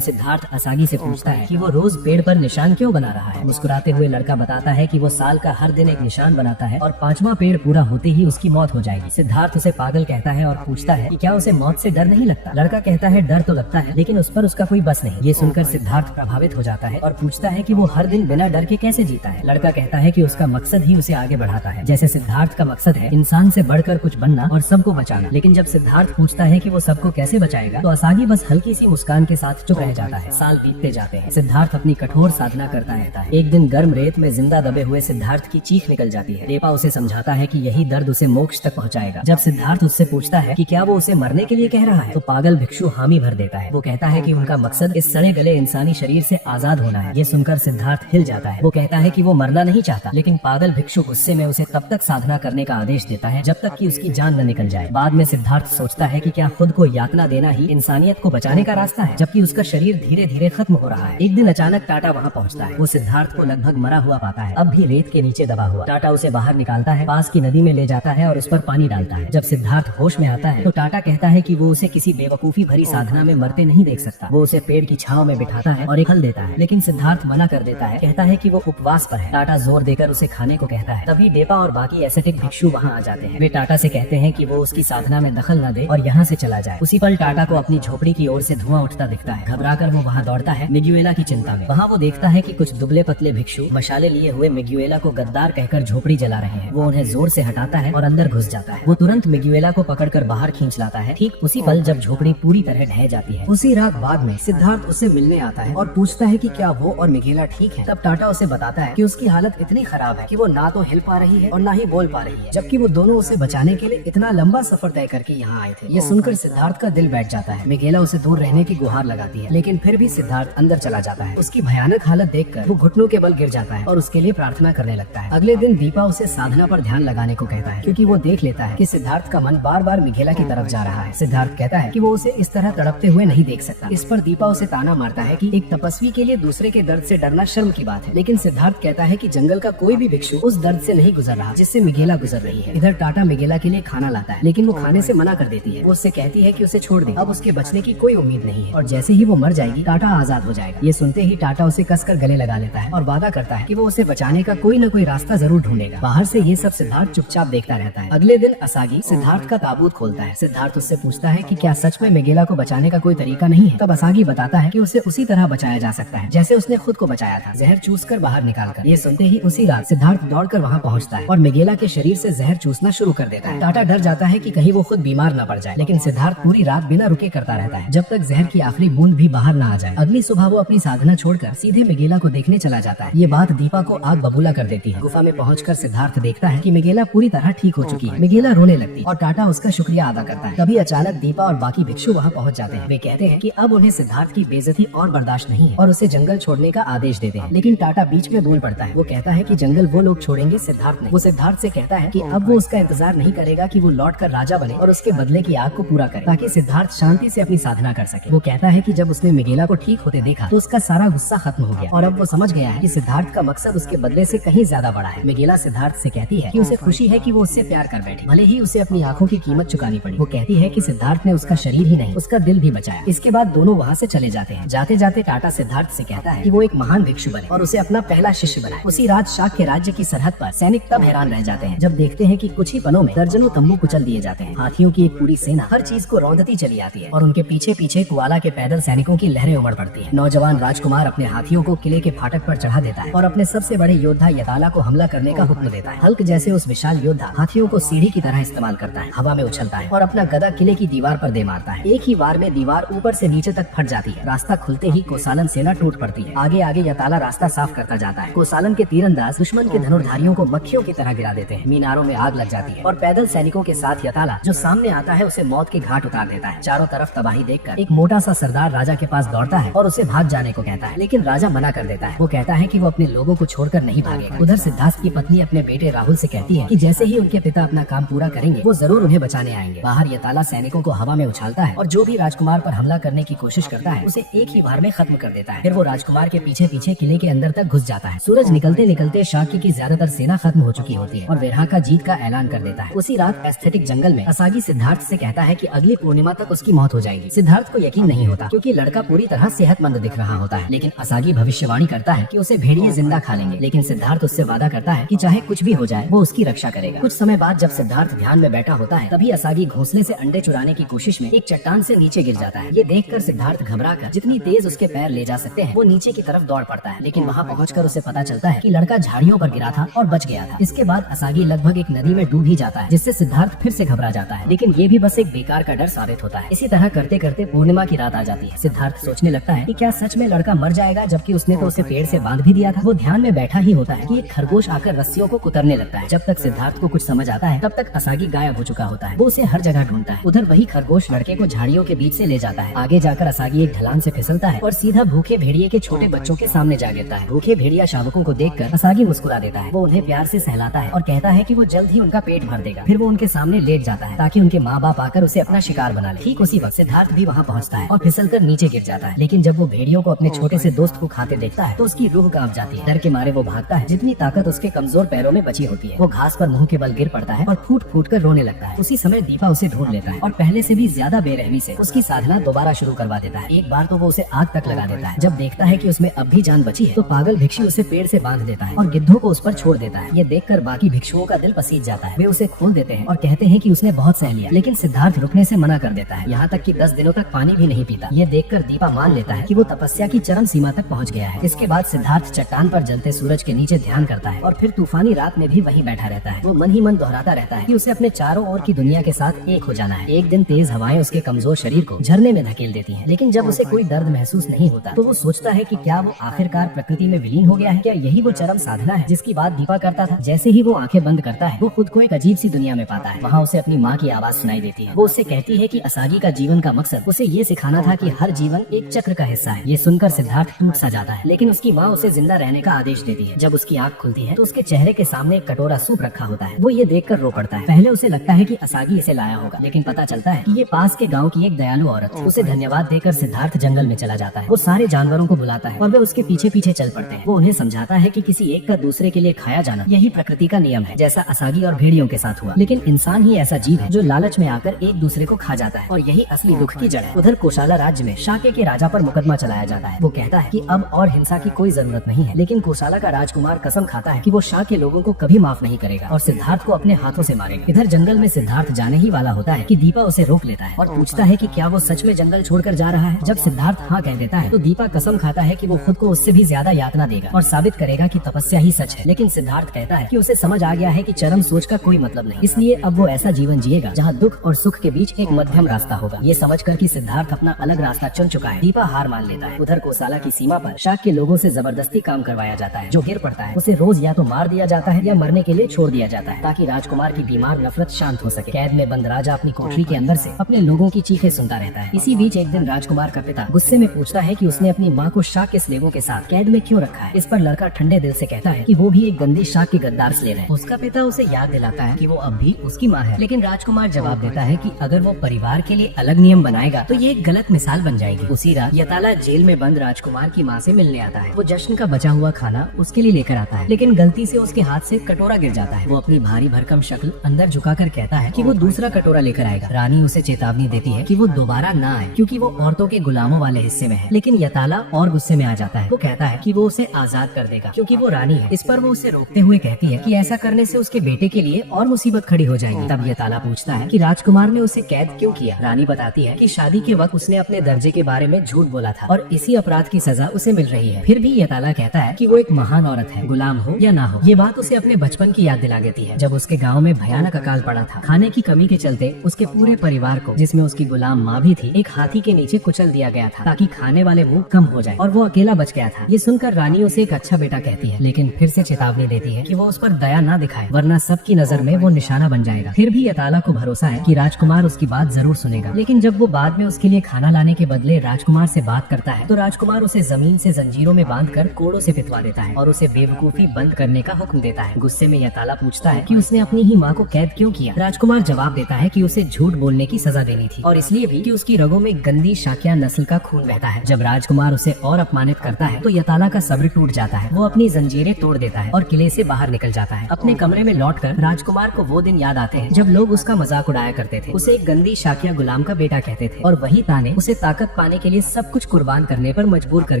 सिद्धार्थ असागी से पूछता है कि वो रोज पेड़ पर निशान क्यों बना रहा है। मुस्कुराते हुए लड़का बताता है कि वो साल का हर दिन एक निशान बनाता है और 5वां पेड़ पूरा होते ही उसकी मौत हो जाएगी। सिद्धार्थ उसे पागल कहता है और पूछता है कि क्या उसे मौत से डर नहीं लगता। लड़का कहता है डर तो लगता है, लेकिन उस पर उसका कोई बस नहीं। ये सुनकर सिद्धार्थ प्रभावित हो जाता है और पूछता है कि वो हर दिन बिना डर के कैसे जीता है। लड़का कहता है कि उसका मकसद ही उसे आगे बढ़ाता है। जैसे सिद्धार्थ का मकसद है इंसान से बढ़कर कुछ बनना और सबको बचाना। लेकिन जब सिद्धार्थ पूछता है कि वो सबको कैसे बचाएगा, तो असागी बस हल्की सी मुस्कान के साथ चुप रह जाता है। साल बीतते जाते हैं। सिद्धार्थ अपनी कठोर साधना करता रहता है। एक दिन गर्म रेत में जिंदा दबे हुए सिद्धार्थ की चीख निकल जाती है। रेपा उसे समझाता है कि यही दर्द उसे मोक्ष तक पहुंचाएगा। जब सिद्धार्थ उससे पूछता है कि क्या वो उसे मरने के लिए कह रहा है, तो पागल भिक्षु हामी भर देता है। वो कहता है कि उनका मकसद इस सड़े गले इंसानी शरीर से आजाद होना है। ये सुनकर सिद्धार्थ हिल जाता है। वो कहता है कि वो मरना नहीं चाहता, लेकिन पागल भिक्षु गुस्से में उसे तब तक साधना करने का आदेश देता है जब तक कि उसकी जान न निकल जाए। बाद में सिद्धार्थ सोचता है कि क्या खुद को यातना देना ही इंसानियत को बचाने का रास्ता है, जबकि उसका शरीर धीरे धीरे खत्म हो रहा है। एक दिन अचानक टाटा वहाँ पहुँचता है। वो सिद्धार्थ को लगभग मरा हुआ पाता है, अब भी रेत के नीचे दबा हुआ। टाटा उसे बाहर निकालता है, पास की नदी में ले जाता है और उस पर पानी डालता है। जब सिद्धार्थ होश में आता है तो टाटा कहता है कि वो उसे किसी बेवकूफी भरी साधना में मरते नहीं देख सकता। वो उसे पेड़ की छांव में बिठाता है और एक फल देता है, लेकिन सिद्धार्थ मना कर देता है। कहता है कि वो उपवास पर है। टाटा जोर देकर उसे खाने को कहता है। तभी डेपा और बाकी एसेटिक भिक्षु वहाँ आ जाते हैं। वे टाटा से कहते हैं कि वो उसकी साधना में दखल न दे और यहाँ से चला जाए। उसी पल टाटा को अपनी झोपड़ी की ओर से धुआं उठता दिखता है। घबराकर वो वहाँ दौड़ता है, मिग्युएला की चिंता में। वहाँ वो देखता है कि कुछ दुबले पतले भिक्षु मशाले लिए हुए मिग्युएला को गद्दार कहकर झोपड़ी जला रहे हैं। वो उन्हें जोर से हटाता है और अंदर घुस जाता है। वो तुरंत मिग्युएला को पकड़कर बाहर खींच लाता है। ठीक उसी पल जब झोपड़ी पूरी तरह ढह जाती है। उसी रात बाद में सिद्धार्थ उससे मिलने आता है और पूछता है कि क्या वो और मिग्युएला ठीक है। तब टाटा उसे बताता है कि उसकी हालत इतनी खराब है कि वो ना तो हिल पा रही है और ना ही बोल पा रही है, जबकि वो दोनों उसे बचाने के लिए इतना लंबा सफर तय करके यहाँ आए थे। ये सुनकर सिद्धार्थ का दिल बैठ जाता है। मिग्युएला उसे दूर रहने की गुहार लगाती है, लेकिन फिर भी सिद्धार्थ अंदर चला जाता है। उसकी भयानक हालत देखकर वो घुटनों के बल गिर जाता है और उसके लिए प्रार्थना करने लगता है। अगले दिन दीपा उसे साधना पर ध्यान लगाने को कहता है, क्योंकि वो देख लेता है कि सिद्धार्थ का मन बार बार मिग्युएला की तरफ जा रहा है। सिद्धार्थ कहता है कि वो उसे इस तरह तड़पते हुए नहीं देख सकता। इस पर दीपा उसे ताना मारता है कि एक तपस्वी के लिए दूसरे के दर्द से डरना शर्म की बात है। लेकिन सिद्धार्थ कहता है कि जंगल का कोई भी भिक्षु उस दर्द से नहीं गुजर रहा जिससे मिग्युएला गुजर रही है। इधर टाटा मिग्युएला के लिए खाना लाता है, लेकिन वो खाने से मना कर देती है। वो उससे कहती है कि उसे छोड़ दे, अब उसके बचने की कोई उम्मीद नहीं है और जैसे ही वो मर जाएगी टाटा आजाद हो जाएगा। ये सुनते ही टाटा उसे कसकर गले लगा लेता है और वादा करता है कि वो उसे बचाने का कोई न कोई रास्ता जरूर ढूंढेगा। बाहर से ये सब सिद्धार्थ चुपचाप देखता रहता है। अगले दिन असागी सिद्धार्थ का ताबूत खोलता है। सिद्धार्थ उससे पूछता है कि क्या सच में मिग्युएला को बचाने का कोई तरीका नहीं है। तब असागी बताता है कि उसे उसी तरह बचाया जा सकता है जैसे उसने खुद को बचाया था, जहर चूसकर बाहर निकालकर। ये सुनते ही उसी रात सिद्धार्थ दौड़कर वहाँ पहुँचता है और मिग्युएला के शरीर से जहर चूसना शुरू कर देता है। टाटा डर जाता है कि कहीं वो खुद बीमार न पड़ जाए, लेकिन सिद्धार्थ पूरी रात बिना रुके करता रहता है जब तक जहर की आखिरी बूंद भी बाहर न आ जाए। अगली सुबह वो अपनी साधना छोड़कर सीधे मिग्युएला को देखने चला जाता है। ये बात दीपा को आग बबूला कर देती है। गुफा में पहुंचकर सिद्धार्थ देखता है कि मिग्युएला पूरी तरह ठीक हो चुकी है। मिग्युएला रोने लगती है और टाटा उसका शुक्रिया अदा करता है। तभी अचानक दीपा और बाकी भिक्षु वहाँ पहुँच जाते हैं। वे कहते हैं कि अब उन्हें सिद्धार्थ की बेइज्जती और बर्दाश्त नहीं है और उसे जंगल छोड़ने का आदेश देते हैं। लेकिन टाटा बीच में बोल पड़ता है। वो कहता है कि जंगल वो लोग छोड़ेंगे, सिद्धार्थ नहीं। वो सिद्धार्थ से कहता है कि अब वो उसका इंतजार नहीं करेगा कि वो लौटकर राजा बने और उसके बदले की आग को पूरा करे, ताकि सिद्धार्थ शांति से अपनी साधना कर सके। वो कहता है कि जब उसने मिग्युएला को ठीक होते देखा तो उसका सारा गुस्सा खत्म हो गया और अब वो समझ गया है कि सिद्धार्थ का मकसद उसके बदले से कहीं ज्यादा बड़ा है। मिग्युएला सिद्धार्थ से कहती है कि उसे खुशी है कि वो उससे प्यार कर बैठी, भले ही उसे अपनी आंखों की कीमत चुकानी पड़ी। वो कहती है कि सिद्धार्थ ने उसका शरीर ही नहीं उसका दिल भी बचाया। इसके बाद दोनों वहाँ से चले जाते हैं। जाते जाते टाटा सिद्धार्थ से कहता है कि वो एक महान भिक्षु बने और उसे अपना पहला शिष्य बनाए। उसी रात शाक के राज्य की सरहद पर सैनिक तब हैरान रह जाते हैं जब देखते हैं कि कुछ ही पलों में दर्जनों तंबू कुचल दिए जाते हैं। हाथियों की एक पूरी सेना हर चीज को रौंदती चली आती है और उनके पीछे पीछे कुआला के पैदल सैनिकों की लहरें उमड़ पड़ती है। नौजवान राजकुमार अपने हाथियों को किले के फाटक पर चढ़ा देता है और अपने सबसे बड़े योद्धा यताला को हमला करने का हुक्म देता है। हल्क जैसे उस विशाल योद्धा हाथियों को सीढ़ी की तरह इस्तेमाल करता है, हवा में उछलता है और अपना गदा किले की दीवार पर दे मारता है। एक ही वार में दीवार ऊपर से नीचे तक फट जाती है। रास्ता खुलते ही कोसालन सेना टूट पड़ती है। आगे आगे यताला रास्ता साफ करता जाता है। कोसालन के तीरंदाज दुश्मन के धनुर्धारियों को मक्खियों की तरह गिरा देते हैं। मीनारों में आग लग जाती है और पैदल सैनिकों के साथ यताला जो सामने आता है उसे मौत के घाट उतार देता है। चारों तरफ तबाही देखकर एक मोटा सा सरदार राजा के पास दौड़ता है और उसे भाग जाने को कहता है, लेकिन राजा मना कर देता है। वो कहता है कि वो अपने लोगों को छोड़कर नहीं भागेगा। उधर सिद्धार्थ की पत्नी अपने बेटे राहुल से कहती है कि जैसे ही उनके पिता अपना काम पूरा करेंगे वो जरूर उन्हें बचाने आएंगे। बाहर यताला सैनिकों को हवा में उछालता है और जो भी राजकुमार पर हमला करने की कोशिश करता है उसे एक ही वार में खत्म कर देता है। फिर वो राजकुमार के पीछे पीछे किले के अंदर तक घुस जाता है। है। सूरज निकलते निकलते शाक्य की ज्यादातर सेना खत्म हो चुकी होती है और विराका जीत का ऐलान कर देता है। उसी रात एस्थेटिक जंगल में असागी सिद्धार्थ से कहता है कि अगली पूर्णिमा तक उसकी मौत हो जाएगी। सिद्धार्थ को यकीन नहीं होता क्योंकि लड़का पूरी तरह सेहतमंद दिख रहा होता है, लेकिन असागी भविष्यवाणी करता है कि उसे भेड़िए जिंदा खा लेंगे। लेकिन सिद्धार्थ उससे वादा करता है कि चाहे कुछ भी हो जाए वो उसकी रक्षा करेगा। कुछ समय बाद जब सिद्धार्थ ध्यान में बैठा होता है तभी असागी घोंसले से अंडे चुराने की कोशिश में एक चट्टान से नीचे गिर जाता है। ये देखकर सिद्धार्थ घबराकर जितनी तेज उसके पैर ले जा सकते हैं वो नीचे की तरफ दौड़ पड़ता है, लेकिन वहाँ पहुंचकर उसे पता चलता है कि लड़का झाड़ियों पर गिरा था और बच गया था। इसके बाद असागी लगभग एक नदी में डूब ही जाता है, जिससे सिद्धार्थ फिर से घबरा जाता है, लेकिन ये भी बस एक बेकार का डर साबित होता है। इसी तरह करते करते पूर्णिमा की रात आ जाती है। सिद्धार्थ सोचने लगता है कि क्या सच में लड़का मर जाएगा, जबकि उसने तो उसे पेड़ से बांध भी दिया था। वो ध्यान में बैठा ही होता है कि एक खरगोश आकर रस्सियों को कुतरने लगता है। जब तक सिद्धार्थ को कुछ समझ आता है तब तक असागी गायब हो चुका होता है। वो उसे हर जगह ढूंढता है। उधर वही खरगोश लड़के को झाड़ियों के बीच से ले जाता है। आगे जाकर असागी एक ढलान से फिसलता है और सीधा भूखे भेड़िए के छोटे बच्चों के सामने जा गिरता है। भूखे भेड़िया शावकों को देखकर असागी मुस्कुरा देता है। वो उन्हें प्यार से सहलाता है और कहता है कि वो जल्द ही उनका पेट भर देगा। फिर वो उनके सामने लेट जाता है ताकि उनके माँ बाप आकर उसे अपना शिकार बना ले। ठीक उसी वक्त सिद्धार्थ भी वहाँ पहुँचता है और फिसलकर नीचे गिर जाता है। लेकिन जब वो भेड़ियों को अपने छोटे से दोस्त को खाते देखता है तो उसकी रूह कांप जाती है। डर के मारे वो भागता है। जितनी ताकत उसके कमजोर पैरों में बची होती है वो घास पर मुंह के बल गिर पड़ता है और फूट फूट कर रोने लगता है। उसी समय दीपा उसे ढूंढ लेता है और पहले से भी ज्यादा बेरहमी से उसकी साधना दोबारा शुरू करवा देता है। एक बार तो वो उसे आग तक लगा देता है। जब देखता है कि उसमें अब भी जान बची है तो पागल भिक्षु उसे पेड़ से बांध देता है और गिद्धों को उस पर छोड़ देता है। ये देखकर बाकी भिक्षुओं का दिल पसीज जाता है। वे उसे खोल देते हैं और कहते हैं कि उसने बहुत सह लिया, लेकिन सिद्धार्थ रुकने से मना कर देता है। यहाँ तक कि 10 दिनों तक पानी भी नहीं पीता। ये देखकर दीपा मान लेता है कि वो तपस्या की चरम सीमा तक पहुँच गया है। इसके बाद सिद्धार्थ चट्टान पर जलते सूरज के नीचे ध्यान करता है और फिर तूफानी रात में भी वहीं बैठा रहता है। वो मन ही मन दोहराता रहता है कि उसे अपने चारों ओर की दुनिया के साथ एक हो जाना है। एक दिन तेज हवाएं उसके कमजोर शरीर को झरने में धकेल देती हैं, लेकिन जब उसे कोई दर्द महसूस नहीं होता तो वो सोचता है कि क्या वो आखिरकार प्रकृति में विलीन हो गया है। क्या यही वो चरम साधना है जिसकी बात दीपा करता था। जैसे ही वो आंखें बंद करता है वो खुद को एक अजीब सी दुनिया में पाता है। वहाँ उसे अपनी माँ की आवाज सुनाई देती है। वो उससे कहती है कि असागी का जीवन का मकसद उसे ये सिखाना था कि हर जीवन एक चक्र का हिस्सा है। ये सुनकर सिद्धार्थ टूट सा जाता है, लेकिन उसकी माँ उसे जिंदा रहने का आदेश देती है। जब उसकी आँख खुलती है तो उसके चेहरे के सामने एक कटोरा सूप रखा होता है। वो ये देखकर रो पड़ता है। पहले उसे लगता है कि असागी इसे लाया होगा, लेकिन पता चलता है कि ये पास के गाँव की एक दयालु औरत। उसे धन्यवाद देकर सिद्धार्थ जंगल में चला जाता है। वो सारे जानवरों को बुलाता है और वे उसके पीछे पीछे चल पड़ते हैं। वो उन्हें समझाता है कि किसी एक का दूसरे के लिए खाया जाना यही प्रकृति का नियम है, जैसा असागी और भेड़ियों के साथ हुआ। लेकिन इंसान ही ऐसा जीव है जो लालच में आकर एक दूसरे को खा जाता है और यही असली दुख की जड़ है। उधर कोशाला राज्य में शाक्य के राजा पर मुकदमा चलाया जाता है। वो कहता है कि अब और हिंसा की कोई जरूरत नहीं है, लेकिन कोशाला का राजकुमार कसम खाता है कि वो शाक्य के लोगों को कभी माफ नहीं करेगा और सिद्धार्थ को अपने हाथों से मारेगा। इधर जंगल में सिद्धार्थ जाने ही वाला होता है कि दीपा उसे रोक लेता है और पूछता है कि क्या वो सच में जंगल छोड़कर जा रहा है। जब सिद्धार्थ हाँ कह देता है तो दीपा कसम खाता है कि वो खुद को उससे भी ज्यादा यातना देगा और साबित करेगा कि तपस्या ही सच है। लेकिन सिद्धार्थ कहता है कि उसे समझ आ गया है कि चरम सोच का कोई मतलब नहीं, इसलिए अब वो ऐसा जीवन जिएगा जहाँ दुख और सुख के बीच एक मध्यम रास्ता होगा। ये समझकर कि सिद्धार्थ अपना अलग रास्ता चुन चुका है, दीपा हार मान लेता है। उधर कोसाला की सीमा पर शाक्य के लोगों से जबरदस्ती काम करवाया जाता है। जो गिर पड़ता है उसे रोज या तो मार दिया जाता है या मरने के लिए छोड़ दिया जाता है, ताकि राजकुमार की बीमार नफरत शांत हो सके। कैद में बंद राजा अपनी कोठरी के अंदर से अपने लोगों की चीखें सुनता रहता है। इसी बीच एक दिन राजकुमार का पिता गुस्से में पूछता है कि उसने अपनी माँ को शाक्य के स्लेवों के साथ कैद में क्यों रखा है। इस पर लड़का ठंडे दिल से कहता है कि वो भी एक गंदी शाक्य के गद्दार स्लेव है। उसका पिता उसे याद दिलाता है कि वो अब भी उसकी माँ है, लेकिन राजकुमार जवाब देता है कि अगर वो परिवार के लिए अलग नियम बनाएगा तो ये एक गलत मिसाल बन जाएगी। उसी रात यताला जेल में बंद राजकुमार की माँ से मिलने आता है। वो जश्न का बचा हुआ खाना उसके लिए लेकर आता है, लेकिन गलती से उसके हाथ से कटोरा गिर जाता है। वो अपनी भारी भरकम शक्ल अंदर झुकाकर कहता है कि वो दूसरा कटोरा लेकर आएगा। रानी उसे चेतावनी देती है कि वो दोबारा ना आए क्योंकि वो औरतों के गुलामों वाले हिस्से में है, लेकिन यताला और गुस्से में आ जाता है। वो कहता है कि वो उसे आजाद कर देगा क्योंकि वो रानी है। इस पर वो उसे रोकते हुए कहती है कि ऐसा करने से उसके बेटे के लिए और मुसीबत खड़ी हो जाएगी। तब यताला पूछता है कि राजकुमार ने उसे कैद क्यों किया। रानी बताती है कि शादी के वक्त उसने अपने दर्जे के बारे में झूठ बोला था और इसी अपराध की सजा उसे मिल रही है। फिर भी यताला कहता है कि वो एक महान औरत है, गुलाम हो या ना हो। ये बात उसे अपने बचपन की याद दिला देती है, जब उसके गाँव में भयानक अकाल पड़ा था। खाने की कमी के चलते उसके पूरे परिवार को, जिसमें उसकी गुलाम माँ भी थी, एक हाथी के नीचे कुचल दिया गया था ताकि खाने वाले मुंह कम हो जाए और वो अकेला बच गया था। ये सुनकर रानी उसे एक अच्छा बेटा कहती है, लेकिन फिर से चेतावनी देती है कि वो उस पर दया ना दिखाए, वरना सबकी नजर में वो निशाना बन जाएगा। फिर भी यताला को भरोसा है कि राजकुमार उसकी बात जरूर सुनेगा। लेकिन जब वो बाद में उसके लिए खाना लाने के बदले राजकुमार से बात करता है तो राजकुमार उसे जमीन से जंजीरों में बांधकर कोड़ों से पिटवा देता है और उसे बेवकूफी बंद करने का हुक्म देता है। गुस्से में यताला पूछता है कि उसने अपनी ही माँ को कैद क्यों किया। राजकुमार जवाब देता है कि उसे झूठ बोलने की सजा देनी थी और इसलिए भी कि उसकी रगों में गंदी शाक्या नस्ल का खून बहता है। जब राजकुमार उसे और अपमानित करता है तो यताला का सब्र टूट जाता जाता है। वो अपनी जंजीरें तोड़ देता है और किले से बाहर निकल जाता है। अपने कमरे में लौटकर राजकुमार को वो दिन याद आते हैं जब लोग उसका मजाक उड़ाया करते थे। उसे एक गंदी शाकिया गुलाम का बेटा कहते थे और वही ताने उसे ताकत पाने के लिए सब कुछ कुर्बान करने पर मजबूर कर